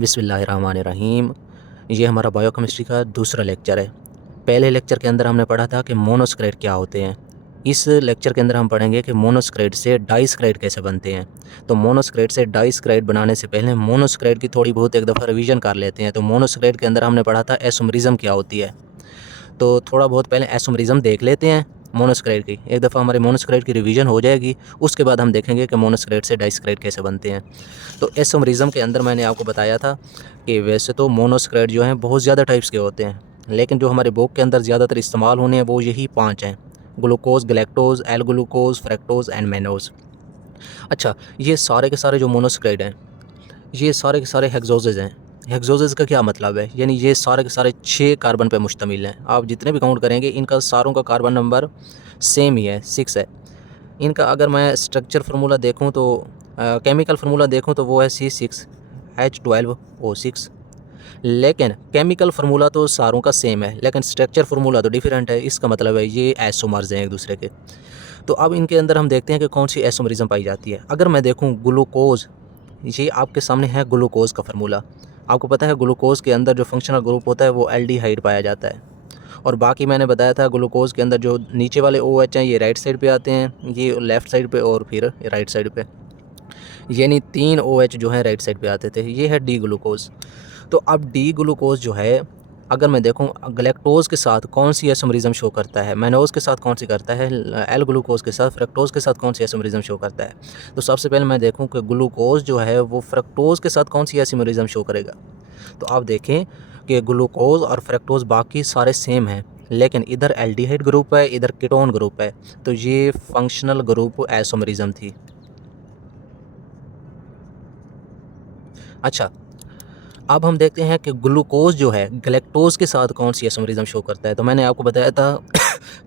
बिस्मिल्लाहिर्रहमानिर्रहीम। ये हमारा बायोकेमिस्ट्री का दूसरा लेक्चर है। पहले लेक्चर के अंदर हमने पढ़ा था कि मोनोस्क्राइड क्या होते हैं। इस लेक्चर के अंदर हम पढ़ेंगे कि मोनोस्क्राइड से डाइस्क्राइड कैसे बनते हैं। तो मोनोस्क्राइड से डाइस्क्राइड बनाने से पहले मोनोस्क्राइड की थोड़ी बहुत एक दफ़ा रिवीजन कर लेते हैं। तो मोनोस्क्राइड के अंदर हमने पढ़ा था आइसोमरिज्म क्या होती है। तो थोड़ा बहुत पहले आइसोमरिज्म देख लेते हैं मोनोस्क्राइड की। एक दफ़ा हमारी मोनोस्क्राइड की रिवीजन हो जाएगी, उसके बाद हम देखेंगे कि मोनोस्क्राइड से डाइस्क्राइड कैसे बनते हैं। तो आइसोमरिज्म के अंदर मैंने आपको बताया था कि वैसे तो मोनोस्क्राइड जो हैं बहुत ज़्यादा टाइप्स के होते हैं, लेकिन जो हमारे बुक के अंदर ज़्यादातर इस्तेमाल होने हैं वो यही 5 हैं: glucose, galactose, L glucose, fructose and mannose. अच्छा, ये सारे के सारे जो मोनोस्क्राइड हैं, ये सारे के सारे हेक्सोजेज हैं। हेक्सोजेज का क्या मतलब है? यानी ये सारे के सारे 6 कार्बन पे मुश्तमिल हैं। आप जितने भी काउंट करेंगे इनका सारों का कार्बन नंबर सेम ही है, 6 है। इनका अगर मैं स्ट्रक्चर फार्मूला देखूं तो केमिकल फार्मूला देखूं तो वो है C6H12O6। लेकिन केमिकल फार्मूला तो सारों का सेम है, लेकिन स्ट्रक्चर फार्मूला तो डिफरेंट है। इसका मतलब है ये आइसोमर्स हैं एक दूसरे के। तो अब इनके अंदर हम देखते हैं कि कौन सी आइसोमरिज्म पाई जाती है। अगर मैं देखूं ग्लूकोज, ये आपके सामने है ग्लूकोज का फार्मूला। आपको पता है ग्लूकोज के अंदर जो फंक्शनल ग्रुप होता है वो एल्डिहाइड पाया जाता है। और बाकी मैंने बताया था ग्लूकोज के अंदर जो नीचे वाले OH हैं ये राइट साइड पे आते हैं, ये लेफ़्ट साइड पे और फिर राइट साइड पे, यानी 3 OH जो हैं राइट साइड पे आते थे। ये है डी ग्लूकोज। तो अब डी ग्लूकोज जो है, अगर मैं देखूं गैलेक्टोज के साथ कौन सी आइसोमरिज्म शो करता है, मैनोज के साथ कौन सी करता है, एल ग्लूकोज के साथ, फ्रक्टोज के साथ कौन सी आइसोमरिज्म शो करता है। तो सबसे पहले मैं देखूं कि ग्लूकोज जो है वो फ्रक्टोज के साथ कौन सी आइसोमरिज्म शो करेगा। तो आप देखें कि ग्लूकोज और फ्रक्टोज बाकी सारे सेम हैं, लेकिन इधर एल्डिहाइड ग्रुप है, इधर कीटोन ग्रुप है। तो ये फंक्शनल ग्रुप आइसोमरिज्म थी। अच्छा, अब हम देखते हैं कि ग्लूकोज जो है गैलेक्टोज के साथ कौन सी आइसोमरिज्म शो करता है। तो मैंने आपको बताया था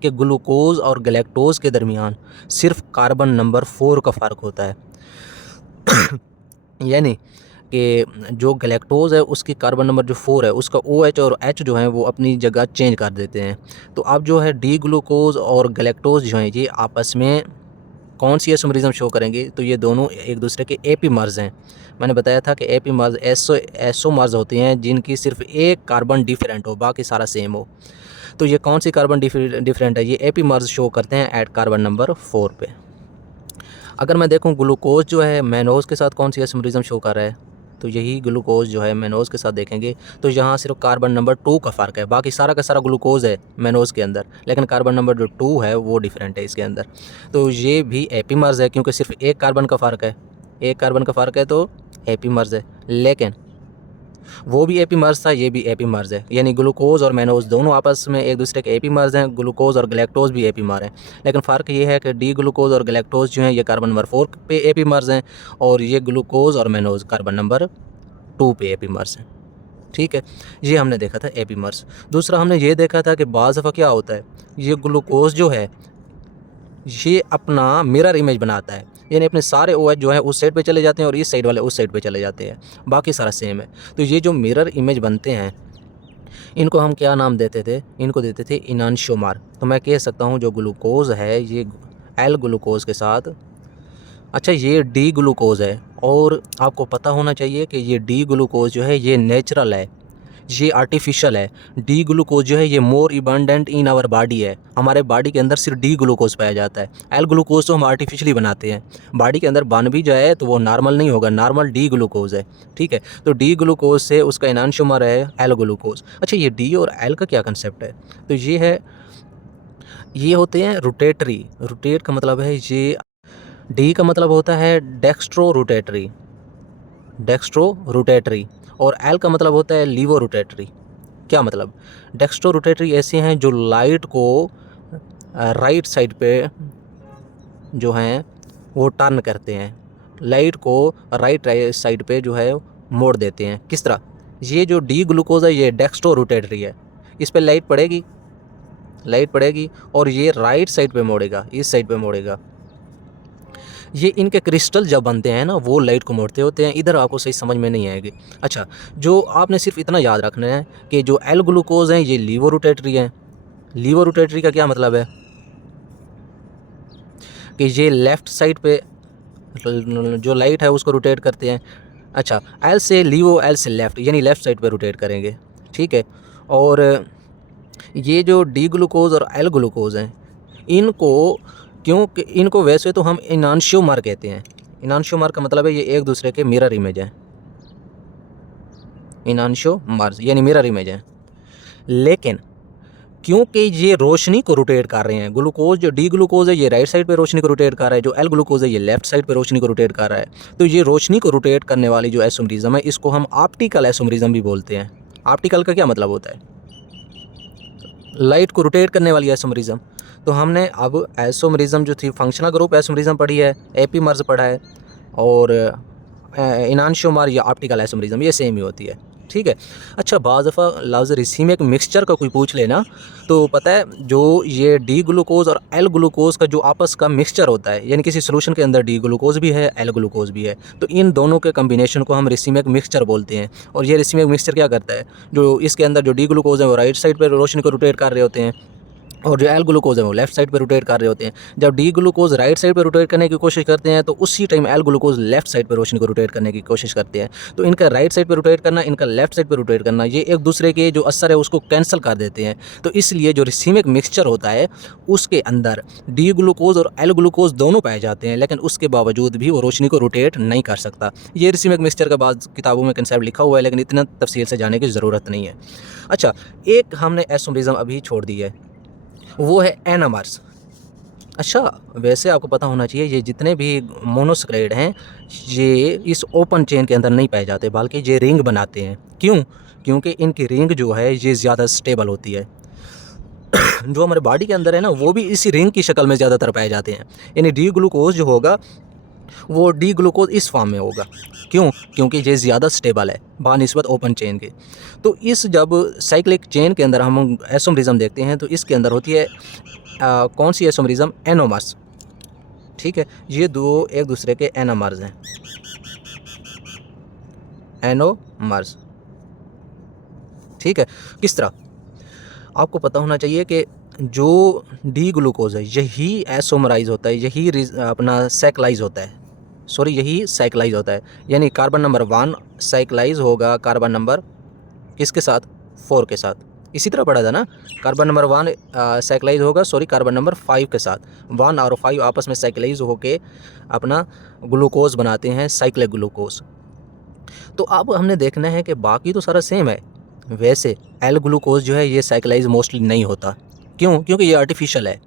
कि ग्लूकोज और गैलेक्टोज के दरमियान सिर्फ कार्बन नंबर 4 का फ़र्क होता है। यानी कि जो गैलेक्टोज है उसकी कार्बन नंबर जो 4 है उसका OH और H जो है वो अपनी जगह चेंज कर देते हैं। तो अब जो है डी ग्लूकोज और गैलेक्टोज जो हैं ये आपस में कौन सी आइसोमरिज्म शो करेंगे। तो ये दोनों एक दूसरे के एपीमर्स हैं। मैंने बताया था कि एपीमर्स एसोमर्स होते हैं जिनकी सिर्फ एक कार्बन डिफरेंट हो, बाकी सारा सेम हो। तो ये कौन सी कार्बन डिफरेंट है, ये एपीमर्स शो करते हैं एट कार्बन नंबर 4 पे। अगर मैं देखूं ग्लूकोज जो है मैनोज के साथ कौन सी आइसोमरिज्म शो कर रहा है, तो यही ग्लूकोज जो है मैनोज के साथ देखेंगे तो यहाँ सिर्फ कार्बन नंबर 2 का फ़र्क है, बाकी सारा का सारा ग्लूकोज है मैनोज के अंदर, लेकिन कार्बन नंबर जो 2 है वो डिफरेंट है इसके अंदर। तो ये भी एपीमर्स है क्योंकि सिर्फ एक कार्बन का फ़र्क है, एक कार्बन का फ़र्क है तो एपीमर्स है। लेकिन वो भी एपीमर्स था, ये भी एपीमर्स है, यानी ग्लूकोज और मैनोज दोनों आपस में एक दूसरे के एपीमर्स हैं। ग्लूकोज और गैलेक्टोज भी एपीमर हैं, लेकिन फ़र्क ये है कि डी ग्लूकोज और गैलेक्टोज जो हैं ये कार्बन नंबर 4 पे एपीमर्स हैं, और ये ग्लूकोज और मैनोज कार्बन नंबर 2 पे एपीमर्स हैं। ठीक है, ये हमने देखा था एपीमर्स। दूसरा हमने ये देखा था कि बाज़ दफ़ा क्या होता है, ये ग्लूकोज जो है ये अपना मिरर इमेज बनाता है, यानी अपने सारे OH जो है उस साइड पे चले जाते हैं और इस साइड वाले उस साइड पे चले जाते हैं, बाकी सारा सेम है। तो ये जो मिरर इमेज बनते हैं इनको हम क्या नाम देते थे, इनको देते थे इनांशोमर। तो मैं कह सकता हूँ जो ग्लूकोज है ये एल ग्लूकोज के साथ, अच्छा ये डी ग्लूकोज है, और आपको पता होना चाहिए कि ये डी ग्लूकोज जो है ये नेचुरल है, ये आर्टिफिशियल है। डी ग्लूकोज जो है ये मोर इबंडेंट इन आवर बॉडी है, हमारे बॉडी के अंदर सिर्फ डी ग्लूकोज पाया जाता है। एल ग्लूकोज तो हम आर्टिफिशियली बनाते हैं, बॉडी के अंदर बन भी जाए तो वो नॉर्मल नहीं होगा, नॉर्मल डी ग्लूकोज है। ठीक है, तो डी ग्लूकोज से उसका इनांशुमर है एल ग्लूकोज। अच्छा, ये डी और एल का क्या कंसेप्ट है, तो ये है, ये होते हैं रोटेटरी। रोटेट का मतलब है ये, डी का मतलब होता है डेक्स्ट्रो रोटेटरी, डेक्स्ट्रो रोटेटरी, और एल का मतलब होता है लीवो रोटेटरी। क्या मतलब, डेक्स्ट्रो रोटेटरी ऐसे हैं जो लाइट को राइट साइड पे जो हैं वो टर्न करते हैं, लाइट को राइट साइड पे जो है मोड़ देते हैं। किस तरह, ये जो डी ग्लूकोज है ये डेक्स्ट्रो रोटेटरी है, इस पे लाइट पड़ेगी, लाइट पड़ेगी और ये राइट साइड पे मोड़ेगा, इस साइड पे मोड़ेगा। ये इनके क्रिस्टल जब बनते हैं ना वो लाइट को मोड़ते होते हैं, इधर आपको सही समझ में नहीं आएगी। अच्छा, जो आपने सिर्फ इतना याद रखना है कि जो एल ग्लूकोज हैं ये लीवो रोटेटरी हैं। लीवो रोटेटरी का क्या मतलब है कि ये लेफ़्ट साइड पे जो लाइट है उसको रोटेट करते हैं, अच्छा, एल से लीवो, एल से लेफ़्ट, यानी लेफ़्ट साइड पे रोटेट करेंगे, ठीक है। और ये जो डी ग्लूकोज़ और एल ग्लूकोज़ हैं, इनको क्योंकि इनको वैसे तो हम इनांशियोमर कहते हैं। इनांशियोमर का मतलब है ये एक दूसरे के मिरर इमेज हैं। इनांशियोमर्स यानी मिरर इमेज हैं। लेकिन क्योंकि ये रोशनी को रोटेट कर रहे हैं, ग्लूकोज जो डी ग्लूकोज है ये राइट साइड पे रोशनी को रोटेट कर रहा है, जो एल ग्लूकोज है ये लेफ्ट साइड पे रोशनी को रोटेट कर रहा है। तो ये रोशनी को रोटेट करने वाली जो आइसोमरिज्म है, इसको हम ऑप्टिकल आइसोमरिज्म भी बोलते हैं। ऑप्टिकल का क्या मतलब होता है? लाइट को रोटेट करने वाली आइसोमरिज्म। तो हमने अब आइसोमरिज्म जो थी फंक्शनल ग्रुप आइसोमरिज्म पढ़ी है, एपीमर्स पढ़ा है, और इनांशियोमर या ऑप्टिकल आइसोमरिज्म ये सेम ही होती है, ठीक है। अच्छा, बाज़ दफ़ा लफ्ज़ रिसीमिक मिक्सचर का कोई पूछ लेना तो पता है, जो ये डी ग्लूकोज और एल ग्लूकोज का जो आपस का मिक्सचर होता है, यानी किसी सोल्यूशन के अंदर डी ग्लूकोज भी है, एल ग्लूकोज भी है, तो इन दोनों के कम्बिनेशन को हम रिसीमिक मिक्सचर बोलते हैं। और ये रिसीमिक मिक्सचर क्या करता है, जो इसके अंदर जो डी ग्लूकोज है वो राइट साइड पर रोशनी को रोटेट कर रहे होते हैं, और जो एल ग्लूकोज है वो लेफ्ट साइड पे रोटेट कर रहे होते हैं। जब डी ग्लूकोज राइट साइड पे रोटेट करने की कोशिश करते हैं, तो उसी time L glucose left side पे रोशनी को रोटेट करने की कोशिश करते हैं। तो इनका राइट साइड पे रोटेट करना, इनका लेफ्ट साइड पे रोटेट करना, ये एक दूसरे के जो असर है उसको कैंसिल कर देते हैं। तो इसलिए जो रिसीमिक मिक्सचर होता है उसके अंदर डी ग्लूकोज और एल ग्लूकोज दोनों पाए जाते हैं, लेकिन उसके बावजूद भी वो रोशनी को रोटेट नहीं कर सकता। ये रिसीमिक मिक्सचर का बाद किताबों में कंसेप्ट लिखा हुआ है, लेकिन इतना तफसील से जाने की ज़रूरत नहीं है। अच्छा, एक हमने आइसोमरिज्म अभी छोड़ दी है, वो है एनोमर्स। अच्छा, वैसे आपको पता होना चाहिए ये जितने भी मोनोसैकराइड हैं ये इस ओपन चेन के अंदर नहीं पाए जाते, बल्कि ये रिंग बनाते हैं। क्यों? क्योंकि इनकी रिंग जो है ये ज़्यादा स्टेबल होती है। जो हमारे बॉडी के अंदर है ना, वो भी इसी रिंग की शक्ल में ज़्यादातर पाए जाते हैं। यानी डी ग्लूकोज जो होगा वो डी ग्लूकोज इस फॉर्म में होगा। क्यों? क्योंकि ये ज़्यादा स्टेबल है बानिस्बत ओपन चेन के। तो इस जब साइक्लिक चेन के अंदर हम आइसोमरिज्म देखते हैं तो इसके अंदर होती है कौन सी आइसोमरिज्म? एनोमर्स, ठीक है। ये दो एक दूसरे के एनोमर्स हैं, एनोमर्स, ठीक है। किस तरह? आपको पता होना चाहिए कि जो डी ग्लूकोज है यही आइसोमराइज होता है, यही अपना साइक्लाइज होता है, सॉरी यही साइक्लाइज होता है। यानी कार्बन नंबर 1 साइक्लाइज होगा कार्बन नंबर किसके साथ? 4 के साथ। इसी तरह पढ़ा था ना, कार्बन नंबर 1 साइक्लाइज होगा कार्बन नंबर 5 के साथ। 1 और 5 आपस में साइक्लाइज होके अपना ग्लूकोज बनाते हैं, साइक्लिक ग्लूकोज। तो अब हमने देखना है कि बाकी तो सारा सेम है। वैसे एल ग्लूकोज जो है ये साइक्लाइज मोस्टली नहीं होता। क्यों? क्योंकि ये आर्टिफिशियल है।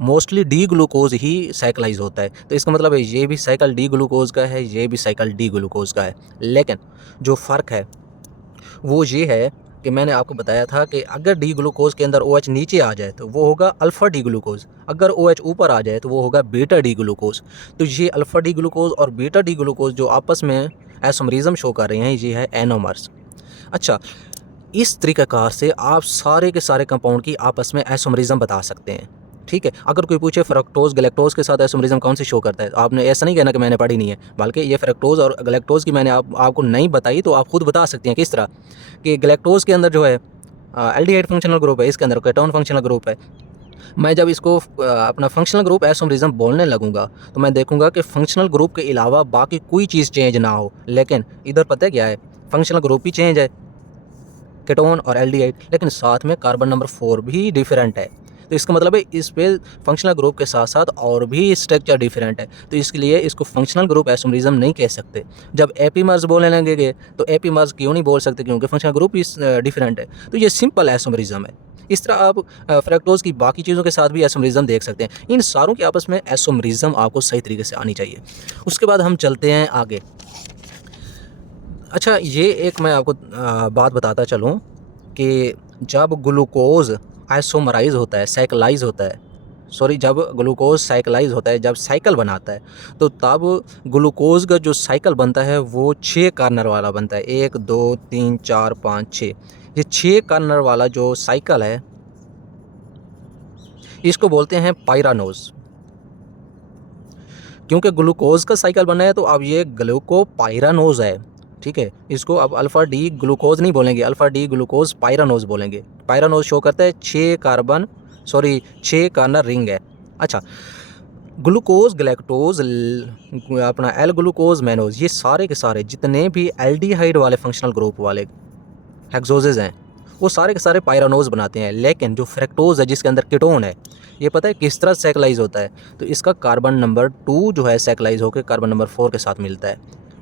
मोस्टली डी ग्लूकोज ही साइक्लाइज होता है। तो इसका मतलब है ये भी साइकिल डी ग्लूकोज का है, ये भी साइकिल डी ग्लूकोज का है। लेकिन जो फ़र्क है वो ये है कि मैंने आपको बताया था कि अगर डी ग्लूकोज के अंदर OH नीचे आ जाए तो वो होगा अल्फ़ा डी ग्लूकोज, अगर OH ऊपर आ जाए तो वो होगा बीटा डी ग्लूकोज। तो ये अल्फ़ा डी ग्लूकोज और बीटा डी ग्लूकोज जो आपस में आइसोमरिज्म शो कर रहे हैं, ये है एनोमर्स। अच्छा, इस तरीक़ाकार से आप सारे के सारे कंपाउंड की आपस में आइसोमरिज्म बता सकते हैं, ठीक है। अगर कोई पूछे फ्रक्टोज गैलेक्टोज के साथ आइसोमरिज्म कौन सी शो करता है, तो आपने ऐसा नहीं कहना कि मैंने पढ़ी नहीं है, बल्कि ये फ्रक्टोज और गैलेक्टोज की मैंने आपको नहीं बताई, तो आप खुद बता सकते हैं। किस तरह? कि गैलेक्टोज के अंदर जो है एल्डिहाइड फंक्शनल ग्रुप है, इसके अंदर केटोन फंक्शनल ग्रुप है। मैं जब इसको अपना फंक्शनल ग्रुप आइसोमरिज्म बोलने लगूंगा तो मैं देखूंगा कि फंक्शनल ग्रुप के अलावा बाकी कोई चीज़ चेंज ना हो, लेकिन इधर पता है क्या है, फंक्शनल ग्रुप ही चेंज है, केटोन और एल्डिहाइड, लेकिन साथ में कार्बन नंबर 4 भी डिफरेंट है। तो इसका मतलब है इस पे फंक्शनल ग्रुप के साथ साथ और भी स्ट्रक्चर डिफरेंट है, तो इसके लिए इसको फंक्शनल ग्रुप आइसोमरिज्म नहीं कह सकते। जब एपीमर्स बोलने लगेंगे तो एपीमर्स क्यों नहीं बोल सकते? क्योंकि फंक्शनल ग्रुप ही डिफरेंट है। तो ये सिंपल आइसोमरिज्म है। इस तरह आप फ्रक्टोज की बाकी चीज़ों के साथ भी आइसोमरिज्म देख सकते हैं। इन सारों के आपस में आइसोमरिज्म आपको सही तरीके से आनी चाहिए। उसके बाद हम चलते हैं आगे। अच्छा, ये एक मैं आपको बात बताता चलूँ कि जब ग्लूकोज आइसोमराइज होता है, साइक्लाइज होता है, सॉरी जब ग्लूकोज साइक्लाइज होता है, जब साइकिल बनाता है, तो तब ग्लूकोज का जो साइकिल बनता है वो 6 कार्नर वाला बनता है। 1 2 3 4 5 6। ये 6 कार्नर वाला जो साइकिल है इसको बोलते हैं पायरानोज। क्योंकि ग्लूकोज का साइकिल बना है तो अब ये ग्लूकोपायरानोज है, ठीक है। इसको अब अल्फ़ा डी ग्लूकोज नहीं बोलेंगे, अल्फ़ा डी ग्लूकोज पायरानोज बोलेंगे। पायरानोज शो करता है 6 कार्नर रिंग है। अच्छा, ग्लूकोज, ग्लैक्टोज, अपना एल ग्लूकोज, मैनोज, ये सारे के सारे जितने भी एल्डिहाइड वाले फंक्शनल ग्रुप वाले हेक्सोजेज हैं वो सारे के सारे पायरानोज बनाते हैं। लेकिन जो फ्रक्टोज है जिसके अंदर कीटोन है, ये पता है किस तरह साइक्लाइज होता है? तो इसका कार्बन नंबर 2 जो है साइक्लाइज होकर कार्बन नंबर 4 के साथ मिलता है।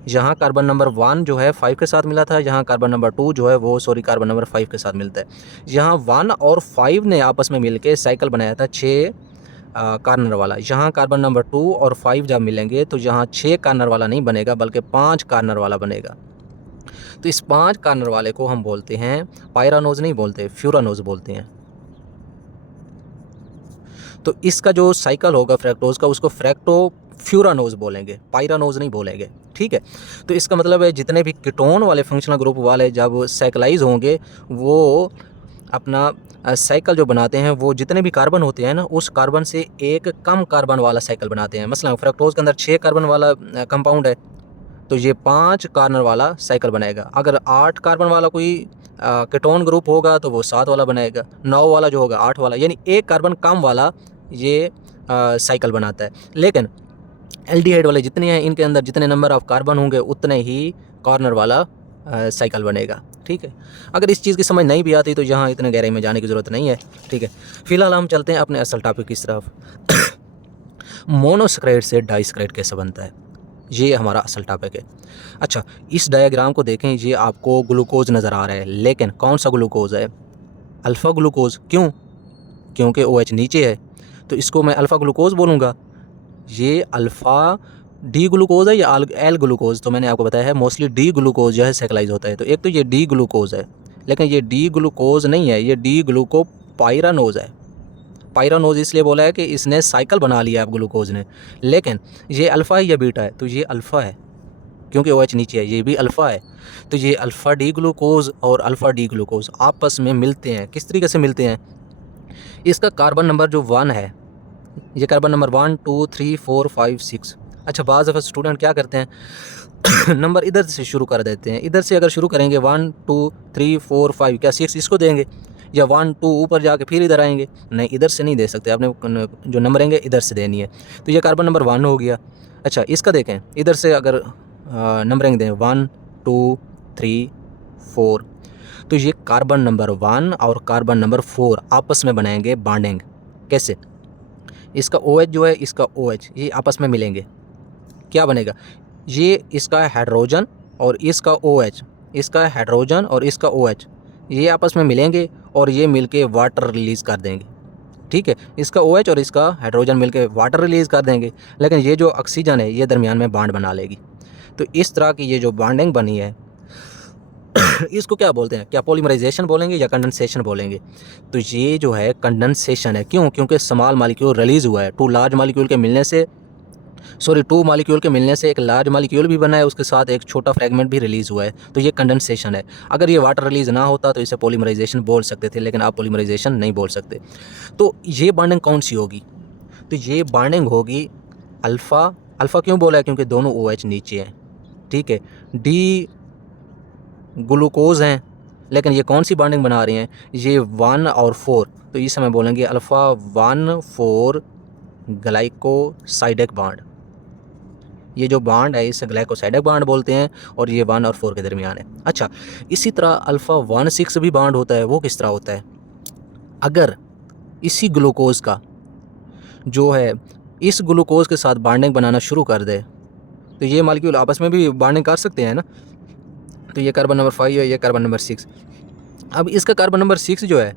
यहाँ कार्बन नंबर 1 जो है 5 के साथ मिला था, यहाँ कार्बन नंबर 2 जो है वो कार्बन नंबर 5 के साथ मिलता है। यहाँ 1 और 5 ने आपस में मिलके साइकिल बनाया था 6 कार्नर वाला। यहाँ कार्बन नंबर 2 और 5 जब मिलेंगे तो यहाँ 6 कार्नर वाला नहीं बनेगा बल्कि 5 कार्नर वाला बनेगा। तो इस 5 कार्नर वाले को हम बोलते हैं, पायरानोज नहीं बोलते, फ्यूरानोज बोलते हैं। तो इसका जो साइकिल होगा फ्रैक्टोज का उसको फ्रैक्टो फ्यूरानोज बोलेंगे, पायरानोज नहीं बोलेंगे। ठीक है, तो इसका मतलब है जितने भी कीटोन वाले फंक्शनल ग्रुप वाले जब साइक्लाइज होंगे वो अपना साइकिल जो बनाते हैं वो जितने भी कार्बन होते हैं ना उस कार्बन से एक कम कार्बन वाला साइकिल बनाते हैं। मसलन फ्रक्टोज के अंदर 6 कार्बन वाला कंपाउंड है तो ये 5 कार्बन वाला साइकिल बनाएगा। अगर 8 कार्बन वाला कोई कीटोन ग्रुप होगा तो वो 7 वाला बनाएगा, 9 वाला जो होगा 8 वाला, यानी एक कार्बन कम वाला ये साइकिल बनाता है। लेकिन एल्डिहाइड वाले जितने हैं इनके अंदर जितने नंबर ऑफ कार्बन होंगे उतने ही कॉर्नर वाला साइकिल बनेगा। ठीक है, अगर इस चीज़ की समझ नहीं भी आती तो यहाँ इतने गहराई में जाने की ज़रूरत नहीं है। ठीक है, फिलहाल हम चलते हैं अपने असल टॉपिक की तरफ। मोनोसैकेराइड से डाइसैकेराइड कैसे बनता है, ये हमारा असल टॉपिक है। अच्छा, इस डायग्राम को देखें, ये आपको ग्लूकोज नज़र आ रहा है, लेकिन कौन सा ग्लूकोज है? Alpha glucose. क्यों? क्योंकि OH नीचे है तो इसको मैं अल्फ़ा ग्लूकोज बोलूँगा। ये अल्फ़ा डी ग्लूकोज है या एल ग्लूकोज? तो मैंने आपको बताया है मोस्टली डी ग्लूकोज जो है साइक्लाइज होता है। तो एक तो ये डी ग्लूकोज है, लेकिन ये डी ग्लूकोज नहीं है, ये डी ग्लूकोपाइरानोज है। पाइरानोज इसलिए बोला है कि इसने साइकिल बना लिया है ग्लूकोज ने। लेकिन ये अल्फ़ा है या बीटा है? तो ये अल्फ़ा है क्योंकि OH नीचे है, ये भी अल्फ़ा है। तो ये अल्फ़ा डी ग्लूकोज और अल्फ़ा डी ग्लूकोज आपस में मिलते हैं। किस तरीके से मिलते हैं? इसका कार्बन नंबर जो 1 है, ये कार्बन नंबर 1 2 3 4 5 6। अच्छा, बाज़ दफ़ा स्टूडेंट क्या करते हैं नंबर इधर से शुरू कर देते हैं। इधर से अगर शुरू करेंगे 1 2 3 4 5, क्या 6 इसको देंगे? या 1 2 ऊपर जाके फिर इधर आएंगे? नहीं, इधर से नहीं दे सकते, आपने जो नंबरिंग है इधर से देनी है। तो ये कार्बन नंबर 1 हो गया। अच्छा, इसका देखें, इधर से अगर नंबरिंग दें 1 2 3 4, तो ये कार्बन नंबर 1 और कार्बन नंबर 4 आपस में बनाएंगे बॉन्डिंग। कैसे? इसका OH जो है, इसका OH, ये आपस में मिलेंगे, क्या बनेगा? ये इसका हाइड्रोजन और इसका OH, इसका हाइड्रोजन और इसका OH, ये आपस में मिलेंगे और ये मिलके वाटर रिलीज़ कर देंगे। ठीक है, इसका OH और इसका हाइड्रोजन मिलके वाटर रिलीज़ कर देंगे, लेकिन ये जो ऑक्सीजन है ये दरमियान में बॉन्ड बना लेगी। तो इस तरह की ये जो बॉन्डिंग बनी है इसको क्या बोलते हैं? क्या पॉलीमराइजेशन बोलेंगे या कंडेंसेशन बोलेंगे? तो ये जो है कंडेंसेशन है। क्यों? क्योंकि स्मॉल मॉलिक्यूल रिलीज़ हुआ है, 2 लार्ज मॉलिक्यूल के मिलने से, 2 मॉलिक्यूल के मिलने से एक लार्ज मॉलिक्यूल भी बना है, उसके साथ एक छोटा फ्रैगमेंट भी रिलीज़ हुआ है। तो ये कंडेंसेशन है। अगर ये वाटर रिलीज़ ना होता तो इसे पॉलीमराइजेशन बोल सकते थे, लेकिन आप पॉलीमराइजेशन नहीं बोल सकते। तो ये बॉन्डिंग कौन सी होगी? तो ये बॉन्डिंग होगी अल्फ़ा। अल्फ़ा क्यों बोला है? क्योंकि दोनों OH नीचे हैं। ठीक है, डी ग्लूकोज हैं, लेकिन ये कौन सी बॉन्डिंग बना रहे हैं? ये 1 और 4। तो इस समय बोलेंगे अल्फ़ा 1 4 ग्लाइकोसाइडिक बॉन्ड। ये जो बॉन्ड है इसे ग्लाइकोसाइडिक बॉन्ड बोलते हैं और ये 1 और 4 के दरमियान है। अच्छा, इसी तरह अल्फ़ा 1 6 भी बॉन्ड होता है। वो किस तरह होता है? अगर इसी ग्लूकोज का जो है इस ग्लूकोज के साथ बॉन्डिंग बनाना शुरू कर दे तो ये मॉलिक्यूल आपस में भी बॉन्डिंग कर सकते हैं ना। तो ये कार्बन नंबर 5 है, ये कार्बन नंबर 6। अब इसका कार्बन नंबर 6 जो है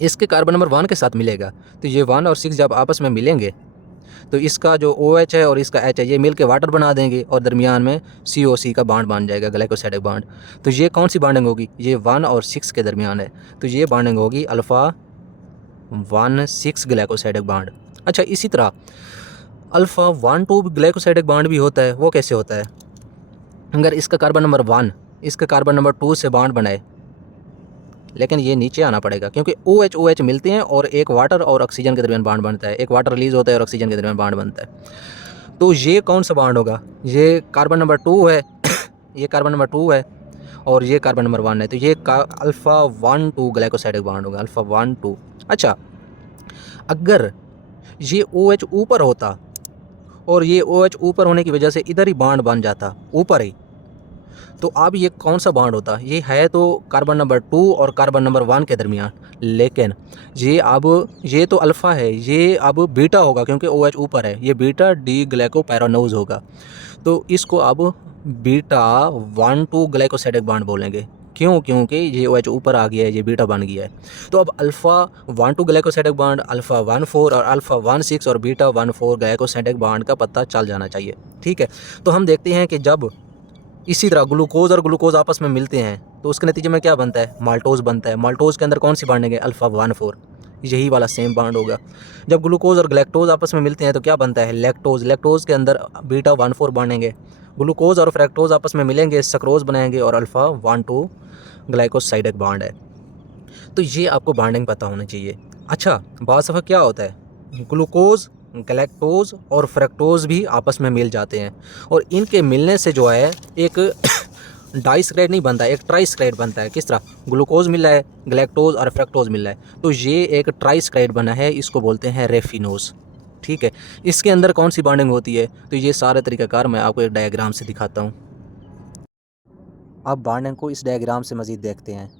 इसके कार्बन नंबर 1 के साथ मिलेगा। तो ये 1 और 6 जब आपस में मिलेंगे तो इसका जो OH है और इसका H है ये मिल के वाटर बना देंगे और दरमियान में COC का बॉन्ड बन जाएगा, ग्लाइकोसाइडिक बॉन्ड। तो ये कौन सी बॉन्डिंग होगी? ये 1 और 6 के दरमियान है। तो ये बॉन्डिंग होगी अल्फ़ा 1 6 ग्लाइकोसाइडिक बॉन्ड। अच्छा, इसी तरह अल्फ़ा 1 2 ग्लाइकोसाइडिक बॉन्ड भी होता है। वो कैसे होता है? अगर इसका कार्बन नंबर 1 इसका कार्बन नंबर 2 से बॉन्ड बनाए, लेकिन ये नीचे आना पड़ेगा क्योंकि OH मिलते हैं और एक वाटर और ऑक्सीजन के दरमियान बॉन्ड बनता है, एक वाटर रिलीज़ होता है और ऑक्सीजन के दरमियान बॉन्ड बनता है। तो ये कौन सा बॉन्ड होगा? ये कार्बन नंबर 2 है ये कार्बन नंबर 2 है और ये कार्बन नंबर 1 है। तो ये अल्फ़ा 1 2 ग्लाइकोसाइडिक बॉन्ड होगा, अल्फ़ा 1 2। अच्छा, अगर ये OH ऊपर होता और ये OH ऊपर होने की वजह से इधर ही बॉन्ड बन जाता, ऊपर ही। तो अब ये कौन सा बॉन्ड होता, ये है तो कार्बन नंबर 2 और कार्बन नंबर 1 के दरमियान, लेकिन ये तो अल्फ़ा है, ये अब बीटा होगा क्योंकि OH ऊपर है, ये बीटा डी ग्लाइकोपायरानोज होगा। तो इसको अब बीटा 1,2 ग्लाइकोसाइडिक बॉन्ड बोलेंगे। क्यों? क्योंकि ये OH ऊपर आ गया है, ये बीटा बन गया है। तो अब अल्फ़ा 1,2 ग्लाइकोसाइडिक बॉन्ड, अल्फ़ा 1,4 और अल्फ़ा 1,6 और बीटा 1,4 ग्लाइकोसाइडिक बॉन्ड का पता चल जाना चाहिए। ठीक है, तो हम देखते हैं कि जब इसी तरह ग्लूकोज और ग्लूकोज आपस में मिलते हैं तो उसके नतीजे में क्या बनता है, माल्टोज बनता है। माल्टोज के अंदर कौन सी बॉन्डिंग है, अल्फ़ा 1,4, यही वाला सेम बॉन्ड होगा। जब ग्लूकोज और ग्लैक्टोज आपस में मिलते हैं तो क्या बनता है, लैक्टोज। लैक्टोज के अंदर बीटा 1,4 बनेंगे। ग्लूकोज और फ्रैक्टोज आपस में मिलेंगे, सक्रोज बनाएंगे और अल्फ़ा 1,2 ग्लाइकोसाइडिक बॉन्ड है। तो ये आपको बॉन्डिंग पता होना चाहिए। अच्छा, बाद दफ़ा क्या होता है, ग्लूकोज, गैलेक्टोज और फ्रक्टोज भी आपस में मिल जाते हैं और इनके मिलने से जो है एक डाइसक्राइड नहीं बनता, एक ट्राइसक्राइड बनता है। किस तरह, ग्लूकोज मिला है, गैलेक्टोज और फ्रक्टोज मिला है, तो ये एक ट्राइसक्राइड बना है, इसको बोलते हैं रेफिनोज। ठीक है, इसके अंदर कौन सी बॉन्डिंग होती है, तो ये सारे तरीक़ाकार मैं आपको एक डायग्राम से दिखाता हूँ। अब बॉन्डिंग को इस डायग्राम से मज़ीद देखते हैं।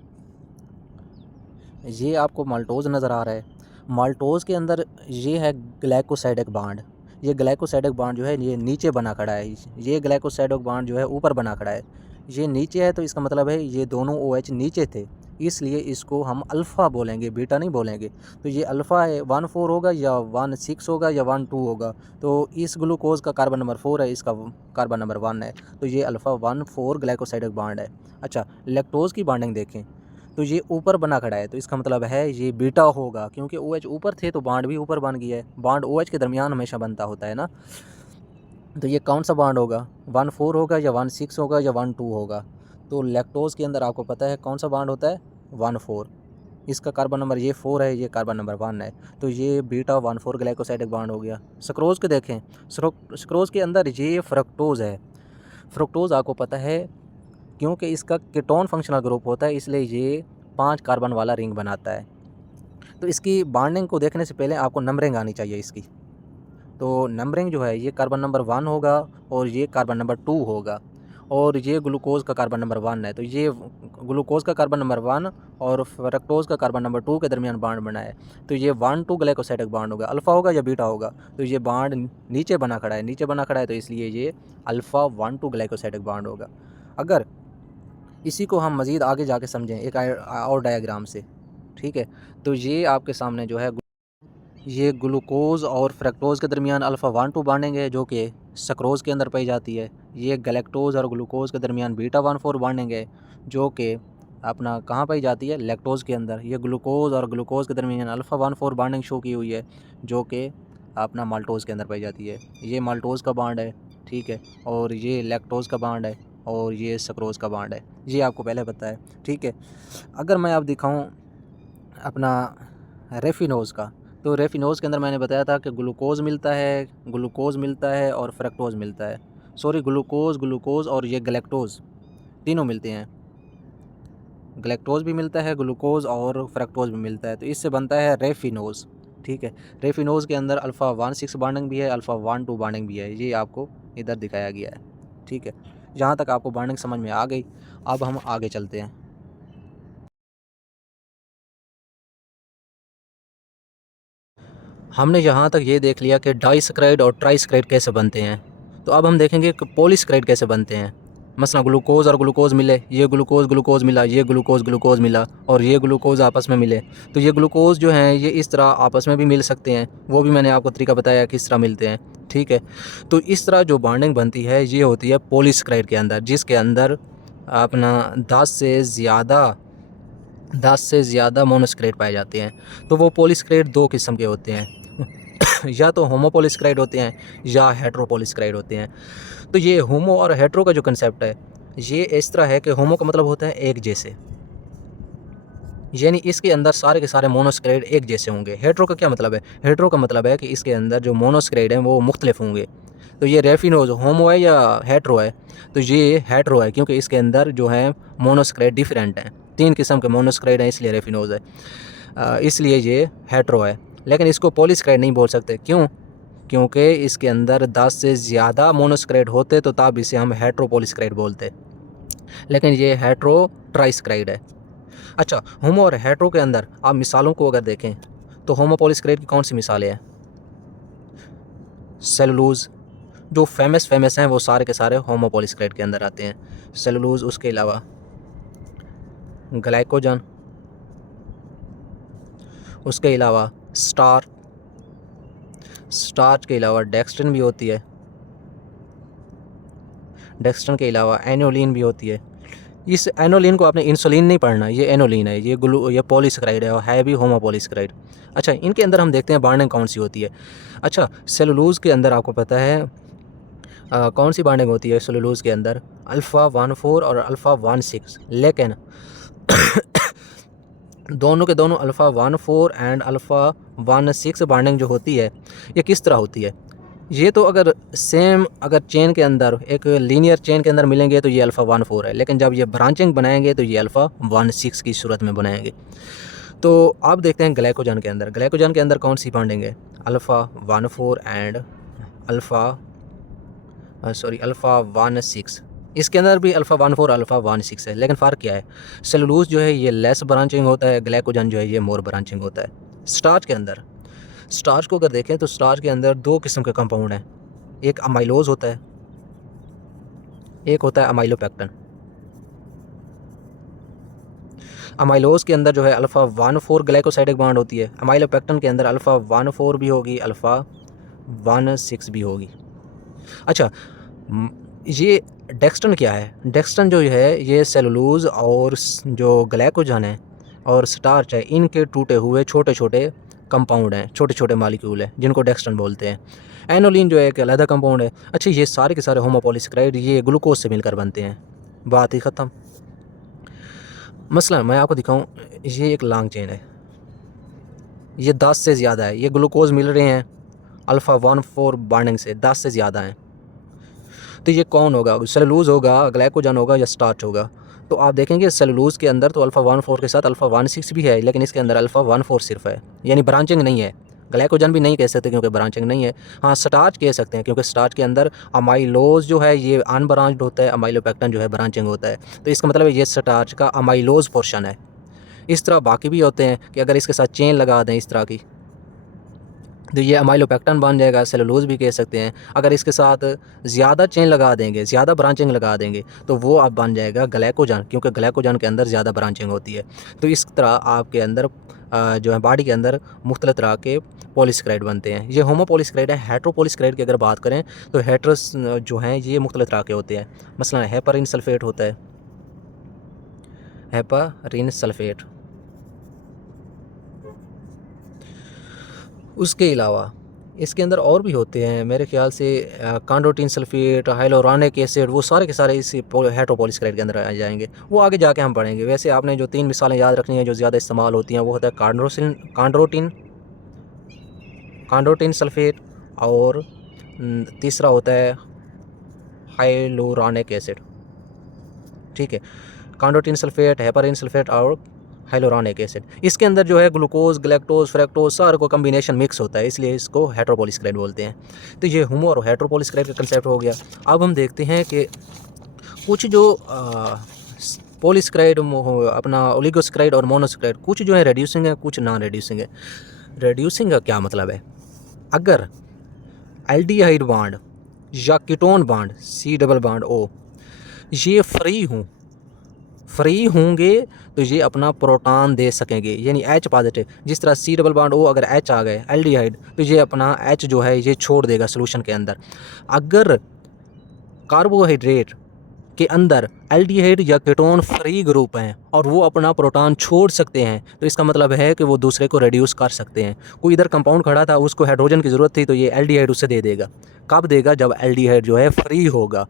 ये आपको माल्टोज़ नज़र आ रहा है। माल्टोज़ के अंदर ये है ग्लाइकोसाइडिक बॉन्ड। ये ग्लाइकोसाइडिक बॉन्ड जो है ये नीचे बना खड़ा है। ये ग्लाइकोसाइडिक बॉन्ड जो है ऊपर बना खड़ा है। ये नीचे है तो इसका मतलब है ये दोनों OH नीचे थे, इसलिए इसको हम अल्फ़ा बोलेंगे, बीटा नहीं बोलेंगे। तो ये अल्फ़ा है, 1,4 होगा या 1,6 होगा या 1,2 होगा। तो इस ग्लूकोज़ का कार्बन नंबर 4 है, इसका कार्बन नंबर 1 है, तो ये अल्फ़ा 1,4 ग्लाइकोसाइडिक बॉन्ड है। अच्छा, लैक्टोज़ की बॉन्डिंग देखें तो ये ऊपर बना खड़ा है, तो इसका मतलब है ये बीटा होगा, क्योंकि OH ऊपर थे तो बॉन्ड भी ऊपर बन गया है। बॉन्ड OH के दरमियान हमेशा बनता होता है ना। तो ये कौन सा बॉन्ड होगा, 1,4 होगा या 1,6 होगा या 1,2 होगा। तो लैक्टोज़ के अंदर आपको पता है कौन सा बॉन्ड होता है, 1,4। इसका कार्बन नंबर ये 4 है, ये कार्बन नंबर 1 है, तो ये बीटा 1,4 ग्लाइकोसाइडिक बॉन्ड हो गया। सक्रोज़ के देखें, सक्रोज़ के अंदर ये फ्रक्टोज़ है। फ्रक्टोज़ आपको पता है क्योंकि इसका कीटोन फंक्शनल ग्रुप होता है, इसलिए ये 5 कार्बन वाला रिंग बनाता है। तो इसकी बॉन्डिंग को देखने से पहले आपको नंबरिंग आनी चाहिए इसकी। तो नंबरिंग जो है, ये कार्बन नंबर 1 होगा और ये कार्बन नंबर 2 होगा और ये ग्लूकोज़ का कार्बन नंबर 1 है, तो ये ग्लूकोज़ का कार्बन नंबर 1 और फ्रक्टोज़ का कार्बन नंबर 2 के दरमियान बॉन्ड बना है, तो ये 1,2 ग्लाइकोसाइडिक बॉन्ड होगा। अल्फ़ा होगा या बीटा होगा, तो ये बॉन्ड नीचे बना खड़ा है, नीचे बना खड़ा है, तो इसलिए ये अल्फ़ा 1,2 ग्लाइकोसाइडिक बॉन्ड होगा। अगर इसी को हम मज़ीद आगे जाके समझें एक और डायग्राम से, ठीक है, तो ये आपके सामने जो है ये ग्लूकोज़ और फ्रक्टोज़ के दरमियान अल्फ़ा 1,2 बॉन्डिंग है जो कि सक्रोज़ के अंदर पाई जाती है। ये गैलेक्टोज़ और ग्लूकोज़ के दरमियान बीटा 1,4 बॉन्डिंग है जो कि अपना कहाँ पाई जाती है, लैक्टोज़ के अंदर। ये ग्लूकोज़ और ग्लूकोज़ के दरमियान अल्फ़ा 1,4 बॉन्डिंग शो की हुई है जो कि अपना माल्टोज़ के अंदर पाई जाती है। ये माल्टोज़ का बॉन्ड है, ठीक है, और ये लैक्टोज़ का बॉन्ड है और ये सक्रोज़ का बॉन्ड है। ये आपको पहले पता है, ठीक है। अगर मैं अब दिखाऊँ अपना रेफिनोज़ का, तो रेफिनोज़ के अंदर मैंने बताया था कि ग्लूकोज़ मिलता है और फ्रक्टोज़ मिलता है। सॉरी, ग्लूकोज़ और ये गैलेक्टोज़ तीनों मिलते हैं। गैलेक्टोज़ भी मिलता है, ग्लूकोज़ और फ्रक्टोज़ भी मिलता है, तो इससे बनता है रेफिनोज़। ठीक है, रेफिनोज़ के अंदर अल्फ़ा 1,6 बॉन्डिंग भी है, अल्फ़ा 1,2 बॉन्डिंग भी है। ये आपको इधर दिखाया गया है, ठीक है। यहाँ तक आपको बॉन्डिंग समझ में आ गई। अब हम आगे चलते हैं। हमने यहाँ तक ये देख लिया कि डाइसक्राइड और ट्राइसक्राइड कैसे बनते हैं, तो अब हम देखेंगे कि पॉलीसक्राइड कैसे बनते हैं। मसलन ग्लूकोज़ और ग्लूकोज़ मिले, ये ग्लूकोज़ मिला, ये ग्लूकोज़ मिला और ये ग्लूकोज़ आपस में मिले, तो ये ग्लूकोज़ जो हैं ये इस तरह आपस में भी मिल सकते हैं, वो भी मैंने आपको तरीका बताया किस तरह मिलते हैं, ठीक है। तो इस तरह जो बॉन्डिंग बनती है ये होती है पॉलीसक्राइड के अंदर, जिसके अंदर अपना 10 से ज़्यादा मोनोसक्राइड पाए जाते हैं। तो वो पॉलीसक्राइड 2 किस्म के होते हैं या तो होमोपॉलीसक्राइड होते हैं या हेट्रोपॉलीसक्राइड होते हैं। तो ये होमो और हेट्रो का जो कंसेप्ट है ये इस तरह है कि होमो का मतलब होता है एक जैसे, यानी इसके अंदर सारे के सारे मोनोसक्राइड एक जैसे होंगे। हेट्रो का क्या मतलब है, हेट्रो का मतलब है कि इसके अंदर जो मोनोसक्राइड हैं वो मुख्तलिफ होंगे। तो ये रेफिनोज होमो है या हेट्रो है, तो ये हेट्रो है क्योंकि इसके अंदर जो है मोनोसक्राइड डिफरेंट हैं, 3 किस्म के मोनोसक्राइड हैं, इसलिए रेफिनोज है। इसलिए ये हेट्रो है। लेकिन इसको पॉलीसक्राइड नहीं बोल सकते, क्यों? क्योंकि इसके अंदर 10 से ज़्यादा मोनोसेकेराइड होते तो तब इसे हम हेट्रोपॉलीसेकेराइड बोलते, लेकिन ये हेट्रो ट्राइसेकेराइड है। अच्छा, होमो और हेट्रो के अंदर आप मिसालों को अगर देखें तो होमोपॉलीसेकेराइड की कौन सी मिसालें हैं? सेलुलोज, जो फेमस हैं वो सारे के सारे होमोपॉलीसेकेराइड के अंदर आते हैं। सेलुलोज, उसके अलावा ग्लाइकोजन, उसके अलावा स्टार्च के अलावा डेक्स्ट्रिन भी होती है, डेक्स्ट्रिन के अलावा एनोलिन भी होती है। इस एनोलिन को आपने इंसुलिन नहीं पढ़ना, ये एनोलिन है, ये पॉलीसेकेराइड है और है भी होमोपॉलीसेकेराइड। अच्छा, इनके अंदर हम देखते हैं बाइंडिंग कौन सी होती है। अच्छा, सेलुलोज के अंदर आपको पता है कौन सी बाइंडिंग होती है सेलुलोज के अंदर? अल्फ़ा 14 और अल्फ़ा 16, लेकिन दोनों के दोनों अल्फ़ा 14 एंड अल्फ़ा 16 बाइंडिंग जो होती है ये किस तरह होती है? ये तो अगर चेन के अंदर एक लीनियर चेन के अंदर मिलेंगे तो ये अल्फ़ा 14 है, लेकिन जब ये ब्रांचिंग बनाएंगे तो ये अल्फ़ा 16 की सूरत में बनाएंगे। तो आप देखते हैं ग्लाइकोजन के अंदर कौन सी बाइंडिंग है? Alpha 14 and alpha 16। इसके अंदर भी अल्फ़ा 14 अल्फ़ा 16 है, लेकिन फ़र्क क्या है? सेलुलोज जो है ये लेस ब्रांचिंग होता है, ग्लाइकोजन जो है ये मोर ब्रांचिंग होता है। स्टार्च को अगर देखें तो स्टार्च के अंदर 2 किस्म के कंपाउंड हैं, एक अमाइलोज होता है, एक होता है अमाइलोपेक्टिन। अमाइलोज के अंदर जो है अल्फ़ा 14 ग्लाइकोसाइडिक बॉन्ड होती है, अमाइलोपेक्टिन के अंदर अल्फ़ा 14 भी होगी, अल्फ़ा 16 भी होगी। अच्छा, ये डेक्स्ट्रिन क्या है? डेक्स्ट्रिन जो है ये सेलुलोज और जो ग्लाइकोजन है और स्टार्च है, इनके टूटे हुए छोटे छोटे कंपाउंड हैं, छोटे छोटे मालिक्यूल हैं जिनको डेक्स्ट्रिन बोलते हैं। एनोलिन जो है एक अलग कंपाउंड है। अच्छा, ये सारे के सारे होमोपॉलीसेकेराइड ये ग्लूकोज से मिलकर बनते हैं, बात ही ख़त्म। मसलन मैं आपको दिखाऊं, ये एक लॉन्ग चेन है, ये 10 से ज़्यादा है, ये ग्लूकोज मिल रहे हैं अल्फ़ा 14 बाइंडिंग से 10 से ज़्यादा हैं। तो ये कौन होगा? सेलुलोज होगा, ग्लाइकोजन होगा या स्टार्च होगा? तो आप देखेंगे सेलुलोज के अंदर तो अल्फ़ा 14 के साथ अल्फ़ा 16 भी है, लेकिन इसके अंदर अल्फ़ा 14 सिर्फ है, यानी ब्रांचिंग नहीं है। ग्लाइकोजन भी नहीं कह सकते क्योंकि ब्रांचिंग नहीं है। हाँ, स्टार्च कह सकते हैं क्योंकि स्टार्च के अंदर अमाइलोज जो है ये अनब्रांच्ड होता है, अमाइलोपेक्टिन जो है ब्रांचिंग होता है। तो इसका मतलब है ये स्टार्च का अमाइलोज पोर्शन है। इस तरह बाकी भी होते हैं कि अगर इसके साथ चेन लगा दें इस तरह की तो ये अमाइलोपेक्टिन बन जाएगा, सेलुलोज भी कह सकते हैं। अगर इसके साथ ज़्यादा चेन लगा देंगे, ज़्यादा ब्रांचिंग लगा देंगे तो वो अब बन जाएगा ग्लाइकोजन, क्योंकि ग्लाइकोजन के अंदर ज़्यादा ब्रांचिंग होती है। तो इस तरह आपके अंदर जो है बॉडी के अंदर मुख्तलिफ तरह के पॉलीसेकेराइड बनते हैं। ये होमोपॉलीसेकेराइड है। हेट्रोपॉलीसेकेराइड की अगर बात करें तो हेट्रोस जो हैं ये मुख्तलिफ तरह के होते हैं। मसलन हेपरिन सल्फेट होता है, हेपरिन सल्फेट। उसके अलावा इसके अंदर और भी होते हैं मेरे ख्याल से कार्नोटिन सल्फेट, हाइलोरानिक एसिड, वो सारे के सारे इस हेट्रोपॉलीसेकेराइड के अंदर आ जाएंगे। वो आगे जाके हम पढ़ेंगे। वैसे आपने जो 3 मिसालें याद रखनी है जो ज़्यादा इस्तेमाल होती हैं वो होता है कार्नोटिन सल्फेट और तीसरा होता है हाइलोरानिक एसिड। ठीक है, कार्नोटिन सल्फेट, हेपरिन सल्फेट और हाइलोरानिक एसिड। इसके अंदर जो है ग्लूकोज, ग्लैक्टोज, फ्रैक्टोज सारे को कम्बिनेशन मिक्स होता है, इसलिए इसको हेट्रोपॉलीसेकेराइड बोलते हैं। तो ये होमो और हेट्रोपॉलीसेकेराइड का कंसेप्ट हो गया। अब हम देखते हैं कि कुछ जो पॉलीसेकेराइड अपना ओलिगोसेकेराइड और मोनोसेकेराइड कुछ जो है रेड्यूसिंग है, कुछ नॉन रेड्यूसिंग है। रेड्यूसिंग का क्या मतलब है? अगर एल्डिहाइड बॉन्ड या कीटोन बॉन्ड C+O ये फ्री होंगे तो ये अपना प्रोटॉन दे सकेंगे, यानी H पॉजिटिव। जिस तरह C+O अगर H आ गए एल्डिहाइड तो ये अपना H जो है ये छोड़ देगा सोल्यूशन के अंदर। अगर कार्बोहाइड्रेट के अंदर एल्डिहाइड या कीटोन फ्री ग्रुप हैं और वो अपना प्रोटॉन छोड़ सकते हैं तो इसका मतलब है कि वो दूसरे को रिड्यूस कर सकते हैं। कोई इधर कंपाउंड खड़ा था, उसको हाइड्रोजन की ज़रूरत थी तो ये एल्डिहाइड उससे दे देगा। कब देगा? जब एल्डिहाइड जो है फ्री होगा।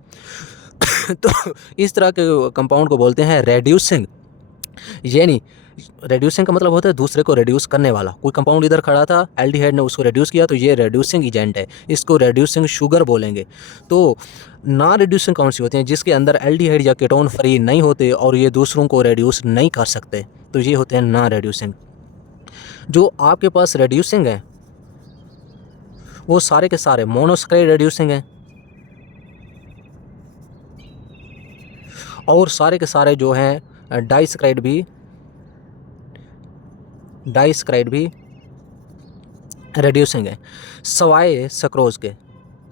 तो इस तरह के कंपाउंड को बोलते हैं रेड्यूसिंग। यानी रेड्यूसिंग का मतलब होता है दूसरे को रेड्यूस करने वाला। कोई कंपाउंड इधर खड़ा था, एल्डिहाइड ने उसको रेड्यूस किया तो ये रेड्यूसिंग एजेंट है, इसको रेड्यूसिंग शुगर बोलेंगे। तो नॉन रेड्यूसिंग कौन सी होती हैं? जिसके अंदर एल्डिहाइड या कीटोन फ्री नहीं होते और ये दूसरों को रेड्यूस नहीं कर सकते, तो ये होते हैं नॉन रेड्यूसिंग। जो आपके पास रेड्यूसिंग है वो सारे के सारे मोनोसैकेराइड रिड्यूसिंग हैं, और सारे के सारे जो हैं डाइसैकेराइड भी रिड्यूसिंग है, सवाए सक्रोज़ के।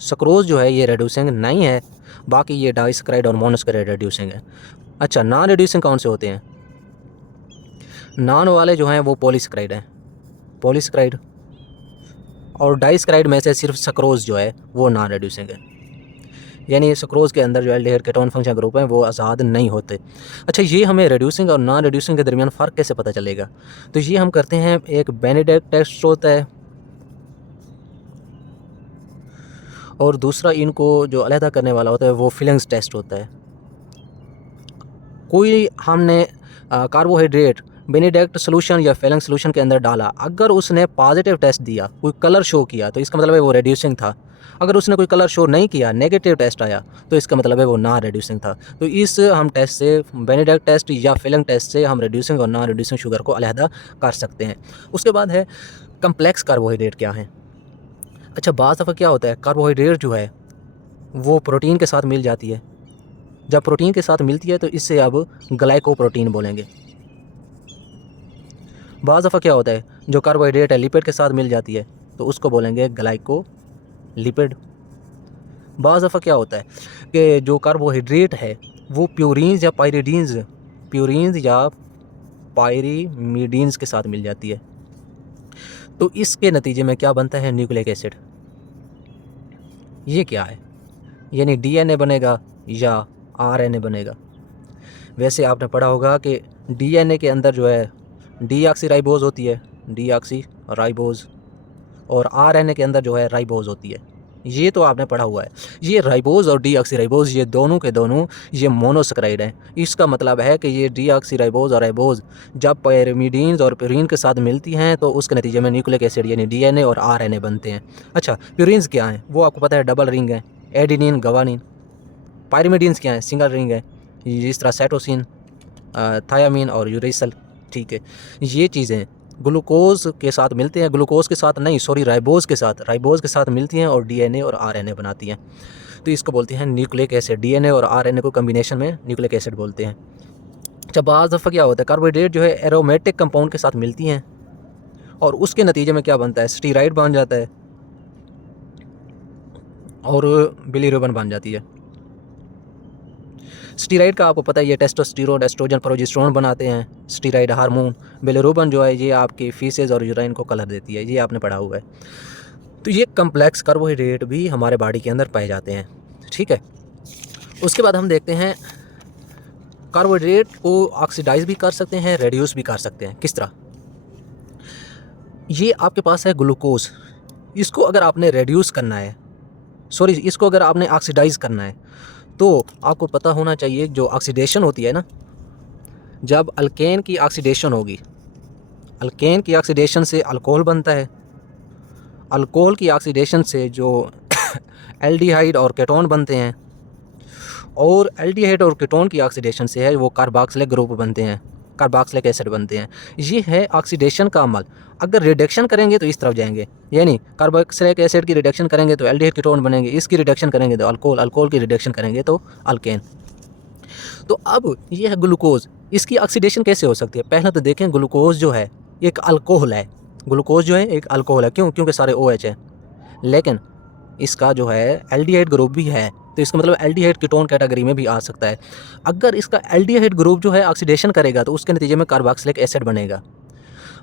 सक्रोज़ जो है ये रिड्यूसिंग नहीं है, बाकी ये डाइसैकेराइड और मोनोसैकेराइड रिड्यूसिंग है। अच्छा, नॉन रिड्यूसिंग कौन से होते हैं? नॉन वाले जो हैं वो पॉलीसैकेराइड हैं, पॉलीसैकेराइड, और डाइसैकेराइड में से सिर्फ सक्रोज़ जो है वो नॉन रिड्यूसिंग है, यानी सक्रोज़ के अंदर जो एल्डिहाइड कीटोन फंक्शन ग्रुप हैं वो आज़ाद नहीं होते। अच्छा, ये हमें रिड्यूसिंग और नॉन रिड्यूसिंग के दरमियान फ़र्क कैसे पता चलेगा? तो ये हम करते हैं, एक बेनेडिक्ट टेस्ट होता है और दूसरा इनको जो अलहदा करने वाला होता है वो फिलिंग्स टेस्ट होता है। कोई हमने कार्बोहाइड्रेट बेनेडिक्ट सोल्यूशन या फिलिंग सोल्यूशन के अंदर डाला, अगर उसने पॉजिटिव टेस्ट दिया, कोई कलर शो किया, तो इसका मतलब है वो रिड्यूसिंग था। अगर उसने कोई कलर शो नहीं किया, नेगेटिव टेस्ट आया, तो इसका मतलब है वो नॉन रिड्यूसिंग था। तो इस हम टेस्ट से, बेनेडिक्ट टेस्ट या फिलिंग टेस्ट से हम रिड्यूसिंग और नॉन रिड्यूसिंग शुगर को अलहदा कर सकते हैं। उसके बाद है कम्प्लेक्स कार्बोहाइड्रेट क्या है। अच्छा, बाज़ दफ़ा क्या होता है, कार्बोहाइड्रेट जो है वो प्रोटीन के साथ मिल जाती है। जब प्रोटीन के साथ मिलती है तो इससे अब ग्लाइकोप्रोटीन बोलेंगे। बाज़ दफ़ा क्या होता है, जो कार्बोहाइड्रेट है लिपिड के साथ मिल जाती है तो उसको बोलेंगे ग्लाइकोलिपिड। बाज़ दफ़ा क्या होता है कि जो कार्बोहाइड्रेट है वो प्यूरीन्स या पायरीमिडीन्स के साथ मिल जाती है, तो इसके नतीजे में क्या बनता है, न्यूक्लिक एसिड। ये क्या है, यानी डीएनए बनेगा या आरएनए बनेगा। वैसे आपने पढ़ा होगा कि डीएनए के अंदर जो है डीऑक्सीराइबोज होती है, डीऑक्सीराइबोज, और आरएनए के अंदर जो है राइबोज होती है। ये तो आपने पढ़ा हुआ है। ये राइबोज और डीऑक्सीराइबोज ये दोनों के दोनों ये मोनोसैकेराइड हैं। इसका मतलब है कि ये डीऑक्सीराइबोज और राइबोज जब पैरामिडीन्स और प्यूरीन के साथ मिलती हैं तो उसके नतीजे में न्यूक्लिक एसिड यानी डीएनए और आरएनए बनते हैं। अच्छा, प्यूरीन्स क्या हैं वो आपको पता है, डबल रिंग है, एडिनिन गवानिन। पायरिमिडीन्स क्या हैं, सिंगल रिंग है, जिस तरह साइटोसिन, थायामीन और यूरेसिल। ठीक है, ये चीज़ें ग्लूकोज के साथ मिलते हैं, ग्लूकोज के साथ नहीं, सॉरी, राइबोज के साथ मिलती हैं और डीएनए और आरएनए बनाती हैं। तो इसको बोलते हैं न्यूक्लिक एसिड। डीएनए और आरएनए को कम्बिनेशन में न्यूक्लिक एसिड बोलते हैं। जब बाज़ दफ़ा क्या होता है, कार्बोहाइड्रेट जो है एरोमेटिक कंपाउंड के साथ मिलती हैं और उसके नतीजे में क्या बनता है, स्टीराइड बन जाता है और बिलीरुबिन बन जाती है। स्टीराइड का आपको पता है, ये टेस्टोस्टेरोन, एस्ट्रोजन, प्रोजेस्टेरोन बनाते हैं। Steroid hormone. बिलीरुबिन जो है ये आपकी फीसेस और यूराइन को कलर देती है, ये आपने पढ़ा हुआ है। तो ये कम्प्लेक्स कार्बोहाइड्रेट भी हमारे बॉडी के अंदर पाए जाते हैं। ठीक है, उसके बाद हम देखते हैं कार्बोहाइड्रेट को ऑक्सीडाइज भी कर सकते हैं, रेड्यूस भी कर सकते हैं। किस तरह? ये आपके पास है ग्लूकोज, इसको अगर आपने रेड्यूस करना है, सॉरी, इसको अगर आपने ऑक्सीडाइज करना है, तो आपको पता होना चाहिए जो ऑक्सीडेशन होती है ना, जब अल्केन की ऑक्सीडेशन होगी, अल्केन की ऑक्सीडेशन से अल्कोहल बनता है, अल्कोहल की ऑक्सीडेशन से जो एल्डिहाइड और कीटोन बनते हैं, और एल्डिहाइड और कीटोन की ऑक्सीडेशन से है वो कार्बोक्सिलिक ग्रुप बनते हैं, कार्बोक्सिलिक एसिड बनते हैं। ये है ऑक्सीडेशन का अमल। अगर रिडक्शन करेंगे तो इस तरफ जाएंगे, यानी कार्बोक्सिलिक एसिड की रिडक्शन करेंगे तो एल्डिहाइड कीटोन बनेंगे, इसकी रिडक्शन करेंगे तो अल्कोहल, अल्कोहल की रिडक्शन करेंगे तो अल्केन। तो अब ये है ग्लूकोज, इसकी ऑक्सीडेशन कैसे हो सकती है? पहले तो देखें, ग्लूकोज जो है एक अल्कोहल है, ग्लूकोज जो है एक अल्कोहल है। क्यों? क्योंकि सारे OH है, लेकिन इसका जो है एल्डिहाइड ग्रुप भी है, तो इसका मतलब एल्डिहाइड कीटोन कैटेगरी में भी आ सकता है। अगर इसका एल्डिहाइड ग्रुप जो है ऑक्सीडेशन करेगा तो उसके नतीजे में कार्बोक्सिलिक एसिड बनेगा।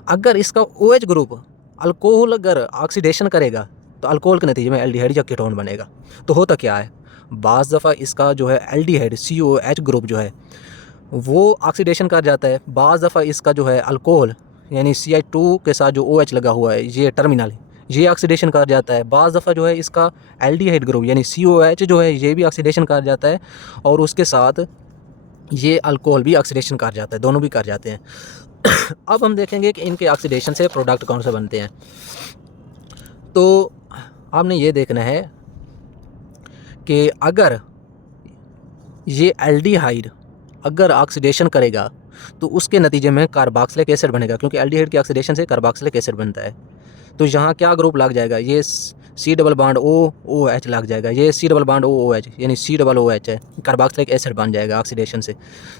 अगर इसका OH ग्रुप अल्कोहल अगर ऑक्सीडेशन करेगा तो अल्कोहल के नतीजे में एल्डिहाइड या कीटोन बनेगा। तो होता क्या है, बाज़ दफ़ा इसका जो है एल्डिहाइड COH ग्रुप जो है वो ऑक्सीडेशन कर जाता है, बाज़ दफ़ा इसका जो है अल्कोहल यानी CH2 के साथ जो OH लगा हुआ है ये टर्मिनल, ये ऑक्सीडेशन कर जाता है। बाज़ दफ़ा जो है इसका एल्डिहाइड ग्रुप यानी COH जो है ये भी ऑक्सीडेशन कर जाता है और उसके साथ ये अल्कोहल भी ऑक्सीडेशन कर जाता है, दोनों भी कर जाते हैं। अब हम देखेंगे कि इनके ऑक्सीडेशन से प्रोडक्ट कौन से बनते हैं। तो आपने ये देखना है कि अगर ये एल्डिहाइड अगर ऑक्सीडेशन करेगा तो उसके नतीजे में कार्बोक्सिलिक एसिड बनेगा, क्योंकि एल्डिहाइड की ऑक्सीडेशन से कार्बोक्सिलिक एसिड बनता है। तो यहाँ क्या ग्रुप लग जाएगा, ये C double bond O H लग जाएगा, ये C double bond O H यानी सी डबल ओ एच है, कार्बोक्सिलिक एसिड बन जाएगा ऑक्सीडेशन से।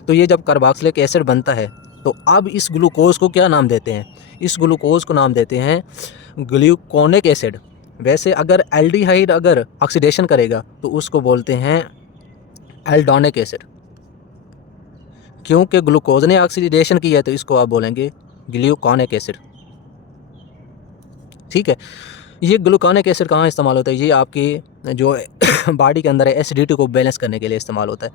तो ये जब कार्बोक्सिलिक एसिड बनता है तो अब इस ग्लूकोज को क्या नाम देते हैं, इस ग्लूकोज को नाम देते हैं ग्लूकोनिक एसिड। वैसे अगर एल्डिहाइड अगर ऑक्सीडेशन करेगा तो उसको बोलते हैं एल्डोनिक एसिड, क्योंकि ग्लूकोज ने ऑक्सीडेशन की है तो इसको आप बोलेंगे ग्लूकोनिक एसिड। ठीक है, ये ग्लूकोनिक एसिड कहाँ इस्तेमाल होता है, ये आपकी जो बॉडी के अंदर है एसिडिटी को बैलेंस करने के लिए इस्तेमाल होता है।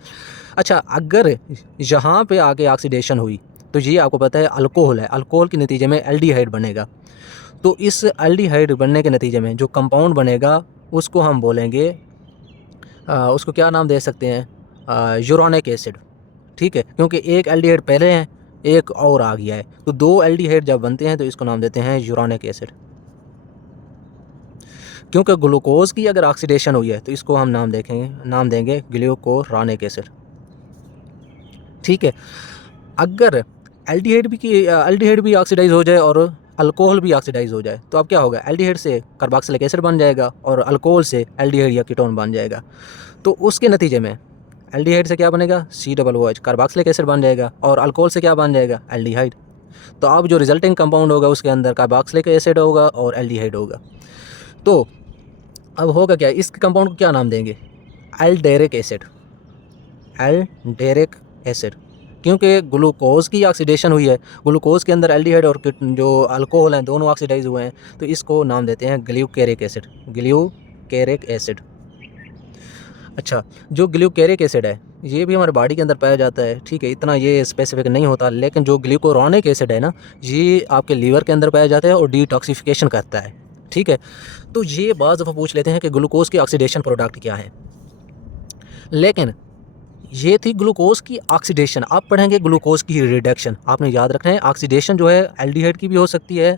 अच्छा, अगर यहाँ पे आके ऑक्सीडेशन हुई तो ये आपको पता है अल्कोहल है, अल्कोहल के नतीजे में एल्डिहाइड बनेगा। तो इस एल्डिहाइड बनने के नतीजे में जो कंपाउंड बनेगा उसको हम बोलेंगे उसको क्या नाम दे सकते हैं, यूरानिक एसिड। ठीक है, क्योंकि एक एल्डिहाइड पहले है एक और आ गया है, तो दो एल्डिहाइड जब बनते हैं तो इसको नाम देते हैं यूरानिक एसिड। क्योंकि ग्लूकोज की अगर ऑक्सीडेशन हुई है तो इसको हम नाम देंगे ग्लूकोरानिक एसिड। ठीक है, अगर एल्डिहाइड भी ऑक्सीडाइज हो जाए और अल्कोहल भी ऑक्सीडाइज हो जाए तो अब क्या होगा, एल्डिहाइड से कार्बोक्सिलिक एसिड बन जाएगा और अल्कोहल से एल्डिहाइड या कीटोन बन जाएगा। तो उसके नतीजे में एल्डिहाइड से क्या बनेगा, COOH कार्बोक्सिलिक एसिड बन जाएगा, और अल्कोहल से क्या बन जाएगा, एल्डिहाइड। तो अब जो रिजल्टिंग कंपाउंड होगा उसके अंदर कार्बोक्सिलिक एसिड होगा और एल्डिहाइड होगा। तो अब होगा क्या, इस कंपाउंड को क्या नाम देंगे, एल्डेरिक एसिड, एल्डेरिक एसिड। क्योंकि ग्लूकोज की ऑक्सीडेशन हुई है, ग्लूकोज के अंदर एल्डिहाइड और जो अल्कोहल हैं दोनों ऑक्सीडाइज हुए हैं, तो इसको नाम देते हैं ग्लूकेरिक एसिड, ग्लूकेरिक एसिड। अच्छा, जो ग्लूकेरिक एसिड है ये भी हमारे बॉडी के अंदर पाया जाता है। ठीक है, इतना ये स्पेसिफिक नहीं होता, लेकिन जो ग्लूकोरोनिक एसिड है ना, ये आपके लीवर के अंदर पाया जाता है और डिटॉक्सिफिकेशन करता है। ठीक है, तो ये बाज़ दफ़ा पूछ लेते हैं कि ग्लूकोज की ऑक्सीडेशन प्रोडक्ट क्या है, लेकिन ये थी ग्लूकोज की ऑक्सीडेशन। आप पढ़ेंगे ग्लूकोज की रिडक्शन। आपने याद रखना है ऑक्सीडेशन जो है एल्डिहाइड की भी हो सकती है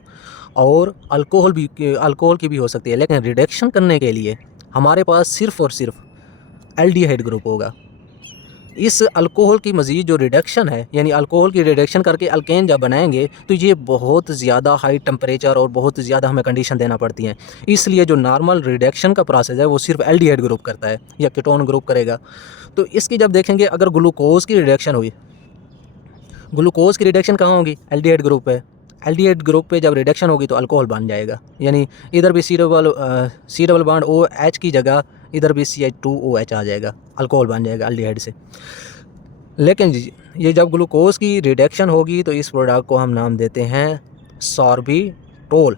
और अल्कोहल की भी हो सकती है, लेकिन रिडक्शन करने के लिए हमारे पास सिर्फ़ और सिर्फ एल्डिहाइड ग्रुप होगा। इस अल्कोहल की मज़ीद जो रिडक्शन है, यानी अल्कोहल की रिडक्शन करके अल्केन जब बनाएंगे तो ये बहुत ज़्यादा हाई टेम्परेचर और बहुत ज़्यादा हमें कंडीशन देना पड़ती हैं। इसलिए जो नॉर्मल रिडक्शन का प्रोसेस है वो सिर्फ एल्डिहाइड ग्रुप करता है या कीटोन ग्रुप करेगा। तो इसकी जब देखेंगे, अगर ग्लूकोज की रिडक्शन हुई, ग्लूकोज की रिडक्शन कहाँ होगी, एल्डिहाइड ग्रुप पे। एल्डिहाइड ग्रुप पे जब रिडक्शन होगी तो अल्कोहल बन जाएगा, यानी इधर भी सी डबल बॉन्ड OH की जगह इधर भी CH2OH आ जाएगा, अल्कोहल बन जाएगा एल्डिहाइड से। लेकिन ये जब ग्लूकोज की रिडक्शन होगी तो इस प्रोडक्ट को हम नाम देते हैं सॉर्बिटोल,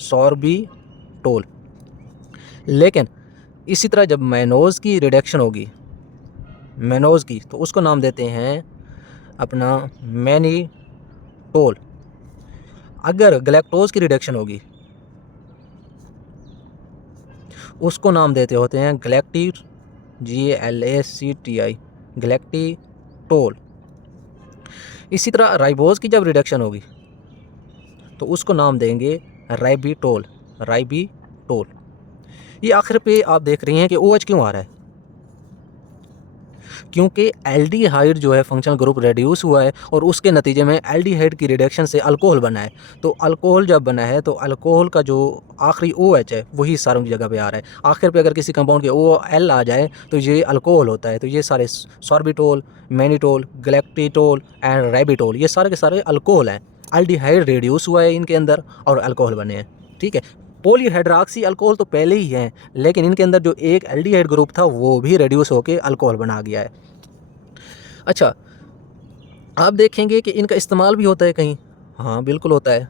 सॉर्बिटोल। लेकिन इसी तरह जब मैनोज की रिडक्शन होगी, मैनोज की, तो उसको नाम देते हैं अपना मैनीटोल। अगर गैलेक्टोज की रिडक्शन होगी उसको नाम देते होते हैं GLACTI, गैलेक्टिटोल। इसी तरह राइबोज की जब रिडक्शन होगी तो उसको नाम देंगे राइबिटोल, राइबिटोल। ये आखिर पे आप देख रही हैं कि OH क्यों आ रहा है, क्योंकि एल्डिहाइड जो है फंक्शनल ग्रुप रेड्यूस हुआ है और उसके नतीजे में एल्डिहाइड की रिडक्शन से अल्कोहल बना है। तो अल्कोहल जब बना है तो अल्कोहल का जो आखिरी OH है वही सारों की जगह पे आ रहा है। आखिर पे अगर किसी कंपाउंड के OL आ जाए तो ये अल्कोहल होता है। तो ये सारे सॉर्बिटोल, मैनीटोल, गैलेक्टिटोल एंड राइबिटोल ये सारे के सारे अल्कोहल हैं। एल्डिहाइड रेड्यूस हुआ है इनके अंदर और अल्कोहल बने हैं। ठीक है, पॉलीहाइड्रॉक्सी अल्कोहल तो पहले ही हैं, लेकिन इनके अंदर जो एक एल्डिहाइड ग्रुप था वो भी रेड्यूस होकर अल्कोहल बना गया है। अच्छा, आप देखेंगे कि इनका इस्तेमाल भी होता है कहीं, हाँ बिल्कुल होता है।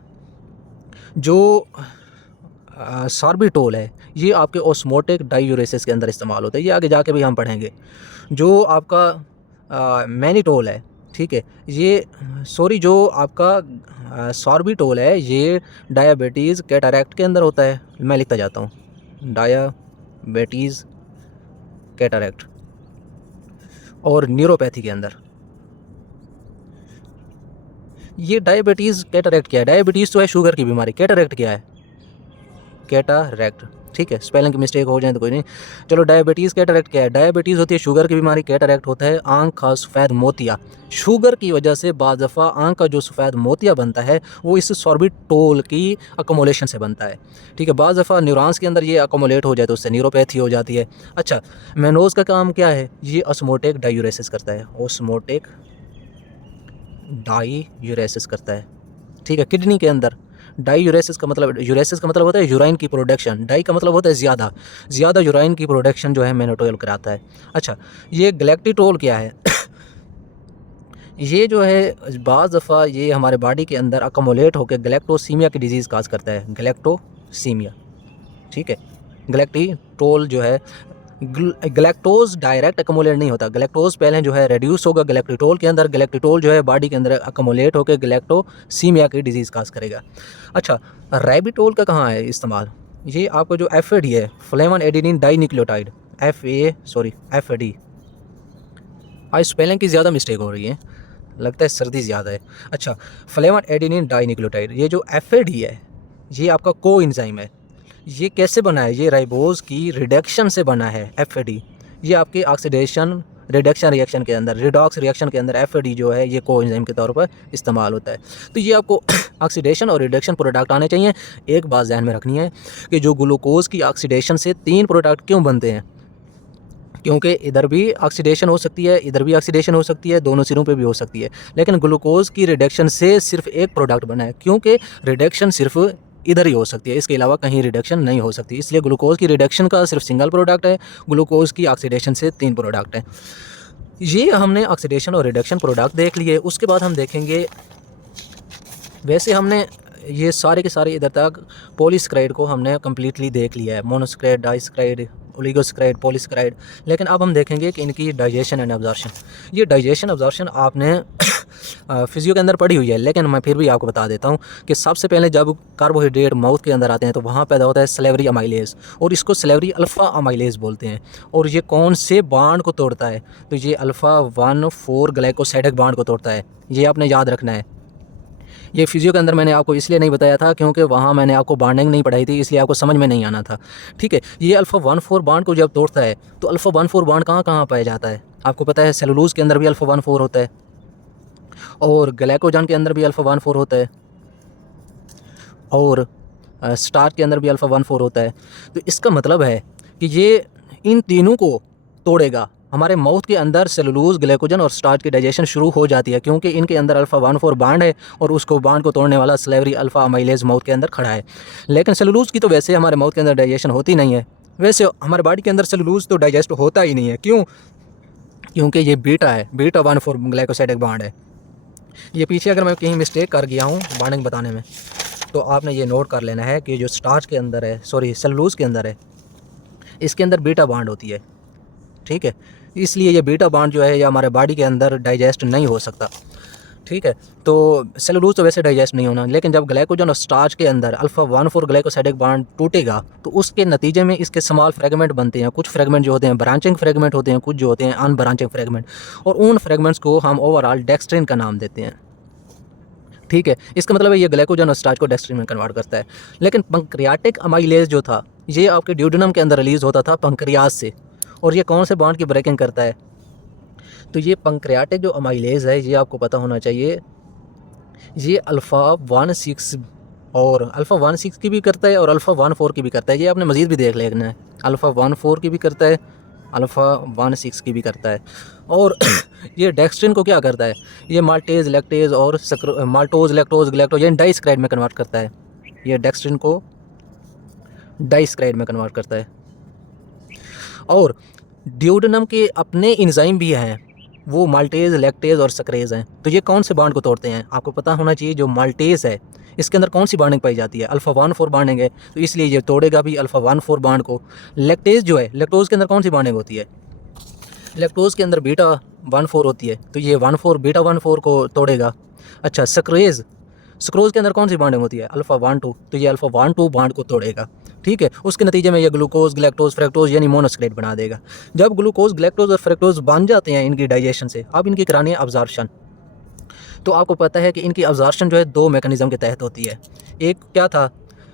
जो सॉर्बिटोल है ये आपके ऑस्मोटिक डाइयूरेसिस के अंदर इस्तेमाल होता है, ये आगे जाके भी हम पढ़ेंगे। जो आपका मैनीटोल है, ठीक है, ये जो आपका सॉर्बिटोल है ये डायबिटीज़ कैटरैक्ट के अंदर होता है। मैं लिखता जाता हूँ, डायबिटीज़ कैटरैक्ट और न्यूरोपैथी के अंदर। ये डायबिटीज़ कैटरैक्ट क्या है, डायबिटीज़ तो है शुगर की बीमारी, कैटरैक्ट क्या है, कैटरैक्ट। ठीक है, स्पेलिंग की मिस्टेक हो जाए तो कोई नहीं। चलो डायबिटीज़ कैटरैक्ट क्या है? डायबिटीज़ होती है शुगर की बीमारी, कैटरैक्ट होता है आँख का सफ़ेद मोतिया। शुगर की वजह से बाज़ दफ़ा आँख का जो सफ़ेद मोतिया बनता है वो इस सॉर्बिटोल की अकोमोलेशन से बनता है। ठीक है, बाज़ दफ़ा न्यूरॉन्स के अंदर ये अकोमोलेट हो जाए तो उससे न्यूरोपैथी हो जाती है। अच्छा, मेनोज़ का काम क्या है? ये ऑस्मोटिक डाययूरेसिस करता है, ऑस्मोटिक डाययूरेसिस करता है। ठीक है, किडनी के अंदर डाययूरेसिस का मतलब, यूरेसिस का मतलब होता है यूराइन की प्रोडक्शन, डाई का मतलब होता है ज़्यादा यूराइन की प्रोडक्शन जो है मेनोटोल कराता है। अच्छा, ये गैलेक्टिटोल क्या है? ये जो है बाज़ दफ़ा ये हमारे बॉडी के अंदर अकोमोलेट होकर गैलेक्टोसीमिया की डिजीज़ काज करता है, गैलेक्टोसीमिया। ठीक है, गैलेक्टिटोल जो है, गैलेक्टोज डायरेक्ट अकोमोलेट नहीं होता, गैलेक्टोज पहले जो है रेड्यूस होगा गैलेक्टिटोल के अंदर, गैलेक्टिटोल जो है बॉडी के अंदर अकोमोलेट होकर गैलेक्टोसीमिया की डिजीज़ काज करेगा। अच्छा, रैबिटोल का कहाँ है इस्तेमाल? ये आपको जो FAD है, फ्लेवन एडिनिन डाइन्यूक्लियोटाइड, FAD। आज स्पेलिंग की ज़्यादा मिस्टेक हो रही है, लगता है सर्दी ज़्यादा है। अच्छा, फ्लेवन एडिनिन डाइन्यूक्लियोटाइड, ये जो FAD है ये आपका को एंजाइम है। ये कैसे बना है? ये राइबोज की रिडक्शन से बना है FAD। ये आपके ऑक्सीडेशन रिडक्शन रिएक्शन के अंदर, रिडॉक्स रिएक्शन के अंदर FAD जो है ये को एंजाइम के तौर पर इस्तेमाल होता है। तो ये आपको ऑक्सीडेशन और रिडक्शन प्रोडक्ट आने चाहिए। एक बात ध्यान में रखनी है कि जो ग्लूकोज की ऑक्सीडेशन से 3 प्रोडक्ट क्यों बनते हैं? क्योंकि इधर भी ऑक्सीडेशन हो सकती है, इधर भी ऑक्सीडेशन हो सकती है, दोनों सिरों पे भी हो सकती है, लेकिन ग्लूकोज की रिडक्शन से सिर्फ एक प्रोडक्ट बना है, क्योंकि रिडक्शन सिर्फ इधर ही हो सकती है, इसके अलावा कहीं रिडक्शन नहीं हो सकती। इसलिए ग्लूकोज की रिडक्शन का सिर्फ सिंगल प्रोडक्ट है, ग्लूकोज की ऑक्सीडेशन से 3 प्रोडक्ट हैं। ये हमने ऑक्सीडेशन और रिडक्शन प्रोडक्ट देख लिए। उसके बाद हम देखेंगे, वैसे हमने ये सारे के सारे इधर तक पॉलीसेकेराइड को हमने कम्प्लीटली देख लिया है, मोनोसेकेराइड, डाइसेकेराइड, ओलिगोसेकेराइड, पॉलीसेकेराइड। लेकिन अब हम देखेंगे कि इनकी डाइजेशन एंड अब्जॉर्प्शन। ये डाइजेशन अब्जॉर्प्शन आपने फिजियो के अंदर पढ़ी हुई है, लेकिन मैं फिर भी आपको बता देता हूँ कि सबसे पहले जब कार्बोहाइड्रेट माउथ के अंदर आते हैं तो वहाँ पैदा होता है सलेवरी अमाइलेज, और इसको सलेवरी अल्फ़ा अमाइलेज बोलते हैं। और ये कौन से बांड को तोड़ता है? तो ये अल्फ़ा 1,4 ग्लाइकोसाइडिक बांड को तोड़ता है। ये आपने याद रखना है। ये फिजियो के अंदर मैंने आपको इसलिए नहीं बताया था क्योंकि वहाँ मैंने आपको बॉन्डिंग नहीं पढ़ाई थी, इसलिए आपको समझ में नहीं आना था। ठीक है, ये अल्फ़ा 1,4 बॉन्ड को जब तोड़ता है तो अल्फ़ा 1,4 बॉन्ड कहाँ कहाँ पाया जाता है? आपको पता है सेलुलोज के अंदर भी अल्फ़ा 1,4 होता है, और ग्लाइकोजन के अंदर भी अल्फ़ा 1,4 होता है, और स्टार्च के अंदर भी अल्फ़ा 1,4 होता है। तो इसका मतलब है कि ये इन तीनों को तोड़ेगा। हमारे माउथ के अंदर सेलुलोज, ग्लाइकोजन और स्टार्च की डाइजेशन शुरू हो जाती है, क्योंकि इनके अंदर अल्फ़ा 1,4 बांड है और उसको बांड को तोड़ने वाला स्लेवरी अल्फ़ा अमाइलेज माउथ के अंदर खड़ा है। लेकिन सेलुलोज की तो वैसे हमारे माउथ के अंदर डाइजेशन होती नहीं है। वैसे हमारे बॉडी के अंदर सेलुलोज तो डाइजेस्ट होता ही नहीं है। क्यों? क्योंकि ये बीटा है, बीटा 1,4 ग्लाइकोसाइडिक बांड है। ये पीछे अगर मैं कहीं मिस्टेक कर गया हूँ बांडिंग बताने में, तो आपने ये नोट कर लेना है कि जो स्टार्च के अंदर है, सेलुलोज के अंदर है, इसके अंदर बीटा बांड होती है। ठीक है, इसलिए ये बीटा बांड जो है ये हमारे बॉडी के अंदर डाइजेस्ट नहीं हो सकता। ठीक है, तो सेलुलोज तो वैसे डाइजेस्ट नहीं होना, लेकिन जब ग्लाइकोजन और स्टार्च के अंदर अल्फ़ा 1,4 ग्लाइकोसाइडिक बांड टूटेगा तो उसके नतीजे में इसके स्मॉल फ्रेगमेंट बनते हैं। कुछ फ्रेगमेंट जो होते हैं ब्रांचिंग फ्रेगमेंट होते हैं, कुछ जो होते हैं अनब्रांचिंग फ्रेगमेंट, और उन फ्रेगमेंट्स को हम ओवरऑल डेक्स्ट्रिन का नाम देते हैं। ठीक है, इसका मतलब है ये ग्लाइकोजन और स्टार्च को डेक्स्ट्रिन में कन्वर्ट करता है। लेकिन पैंक्रियाटिक अमाइलेज जो था ये आपके ड्यूडेनम के अंदर रिलीज़ होता था पैंक्रियाज से, और ये कौन से बांड की ब्रेकिंग करता है? तो ये पैंक्रियाटिक जो अमाइलेज है ये आपको पता होना चाहिए, ये अल्फ़ा 1,6 और अल्फ़ा 1,6 की भी करता है और अल्फ़ा 1,4 की भी करता है। ये आपने मज़ीद भी देख लेना है, अल्फ़ा 1,4 की भी करता है, अल्फ़ा 1,6 की भी करता है। और ये डेक्स्ट्रिन को क्या करता है? ये माल्टेज, लैक्टेज और माल्टोज, लैक्टोज, ग्लैक्टोज यानी डाइसेकेराइड में कन्वर्ट करता है। ये डेक्स्ट्रिन को डाइसेकेराइड में कन्वर्ट करता है। और ड्यूडेनम के अपने एंजाइम भी हैं, वो माल्टेज, लैक्टेज और सक्रेज हैं। तो ये कौन से बांड को तोड़ते हैं? आपको पता होना चाहिए। जो माल्टेज है इसके अंदर कौन सी बाइंडिंग पाई जाती है? अल्फ़ा 1,4 बाइंडिंग है, तो इसलिए ये तोड़ेगा भी अल्फ़ा 1,4 बांड को। लैक्टेज जो है, लैक्टोज के अंदर कौन सी बाइंडिंग होती है? लैक्टोज के अंदर बीटा 1,4 होती है, तो ये 1,4 बीटा 1,4 को तोड़ेगा। अच्छा, सक्रोज के अंदर कौन सी बाइंडिंग होती है? अल्फ़ा 1,2, तो ये अल्फ़ा 1,2 बांड को तोड़ेगा। ठीक है, उसके नतीजे में ये ग्लूकोज, ग्लैक्टोज, फ्रैक्टोज यानी मोनोसेकेराइड बना देगा। जब ग्लूकोज, ग्लैक्टोज और फ्रैक्टोज बन जाते हैं इनकी डाइजेशन से, अब इनकी करानी है अब्जॉर्प्शन। तो आपको पता है कि इनकी अब्जॉर्प्शन जो है 2 मैकेनिज़्म के तहत होती है। एक क्या था?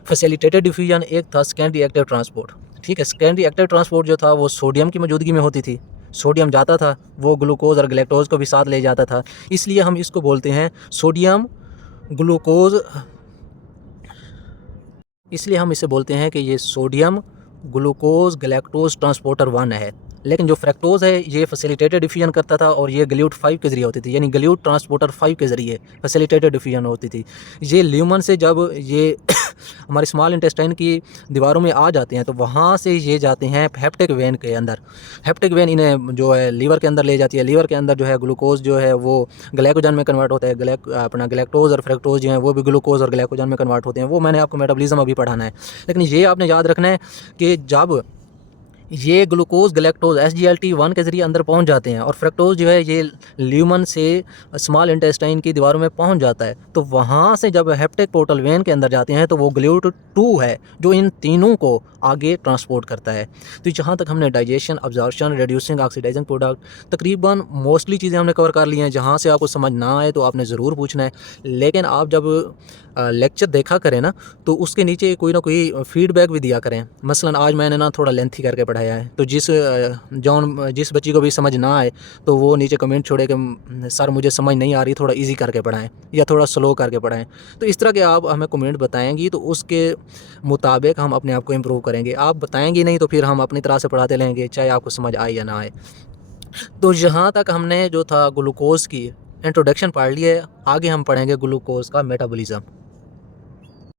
फैसिलिटेटेड डिफ्यूजन, एक था सेकेंडरी एक्टिव ट्रांसपोर्ट। ठीक है, सेकेंडरी एक्टिव ट्रांसपोर्ट जो था वो सोडियम की मौजूदगी में होती थी। सोडियम जाता था, वो ग्लूकोज और गैलेक्टोज को भी साथ ले जाता था, इसलिए हम इसको बोलते हैं सोडियम ग्लूकोज, इसलिए हम इसे बोलते हैं कि ये सोडियम ग्लूकोज गैलेक्टोज ट्रांसपोर्टर 1 है। लेकिन जो फ्रक्टोज़ है ये फैसिलिटेटेड डिफ्यूजन करता था और ये गल्यूट 5 के ज़रिए होती थी, यानी गल्यूट ट्रांसपोर्टर 5 के ज़रिए फैसिलिटेटेड डिफ्यूजन होती थी। ये ल्यूमन से जब ये हमारे स्मॉल इंटेस्टाइन की दीवारों में आ जाते हैं तो वहाँ से ये जाते हैं हेप्टिक वेन के अंदर। हेप्टिक वेन इन्हें जो है लीवर के अंदर ले जाती है। लीवर के अंदर जो है ग्लूकोज जो है वो ग्लाइकोजन में कन्वर्ट होता है। अपना गैलेक्टोज और फ्रक्टोज जो है वो भी ग्लूकोज और ग्लाइकोजन में कन्वर्ट होते हैं। वो मैंने आपको मेटाबॉलिज्म अभी पढ़ाना है। लेकिन ये आपने याद रखना है कि जब ये ग्लूकोज गैलेक्टोज SGLT1 के ज़रिए अंदर पहुंच जाते हैं और फ्रक्टोज जो है ये ल्यूमन से स्मॉल इंटेस्टाइन की दीवारों में पहुंच जाता है, तो वहाँ से जब हेप्टिक पोर्टल वेन के अंदर जाते हैं तो वो गल्यूट 2 है जो इन तीनों को आगे ट्रांसपोर्ट करता है। तो जहाँ तक हमने digestion, absorption, reducing, oxidising product, तकरीबन मोस्टली चीज़ें हमने कवर कर ली हैं। जहाँ से आपको समझ ना आए तो आपने ज़रूर पूछना है। लेकिन आप जब लेक्चर देखा करें ना तो उसके नीचे कोई ना कोई फीडबैक भी दिया करें। मसलन आज मैंने ना थोड़ा लेंथी करके पढ़ाया है, तो जिस बच्ची को भी समझ ना आए तो वो नीचे कमेंट छोड़े कि सर मुझे समझ नहीं आ रही, थोड़ा इजी करके पढ़ाएं या थोड़ा स्लो करके पढ़ाएं। तो इस तरह के आप हमें कमेंट बताएंगी तो उसके मुताबिक हम अपने आप को इम्प्रूव करेंगे। आप बताएंगी नहीं तो फिर हम अपनी तरह से पढ़ाते रहेंगे, चाहे आपको समझ आए या ना आए। तो यहाँ तक हमने जो था ग्लूकोज की इंट्रोडक्शन पढ़ लिया है। आगे हम पढ़ेंगे ग्लूकोज का मेटाबॉलिज्म।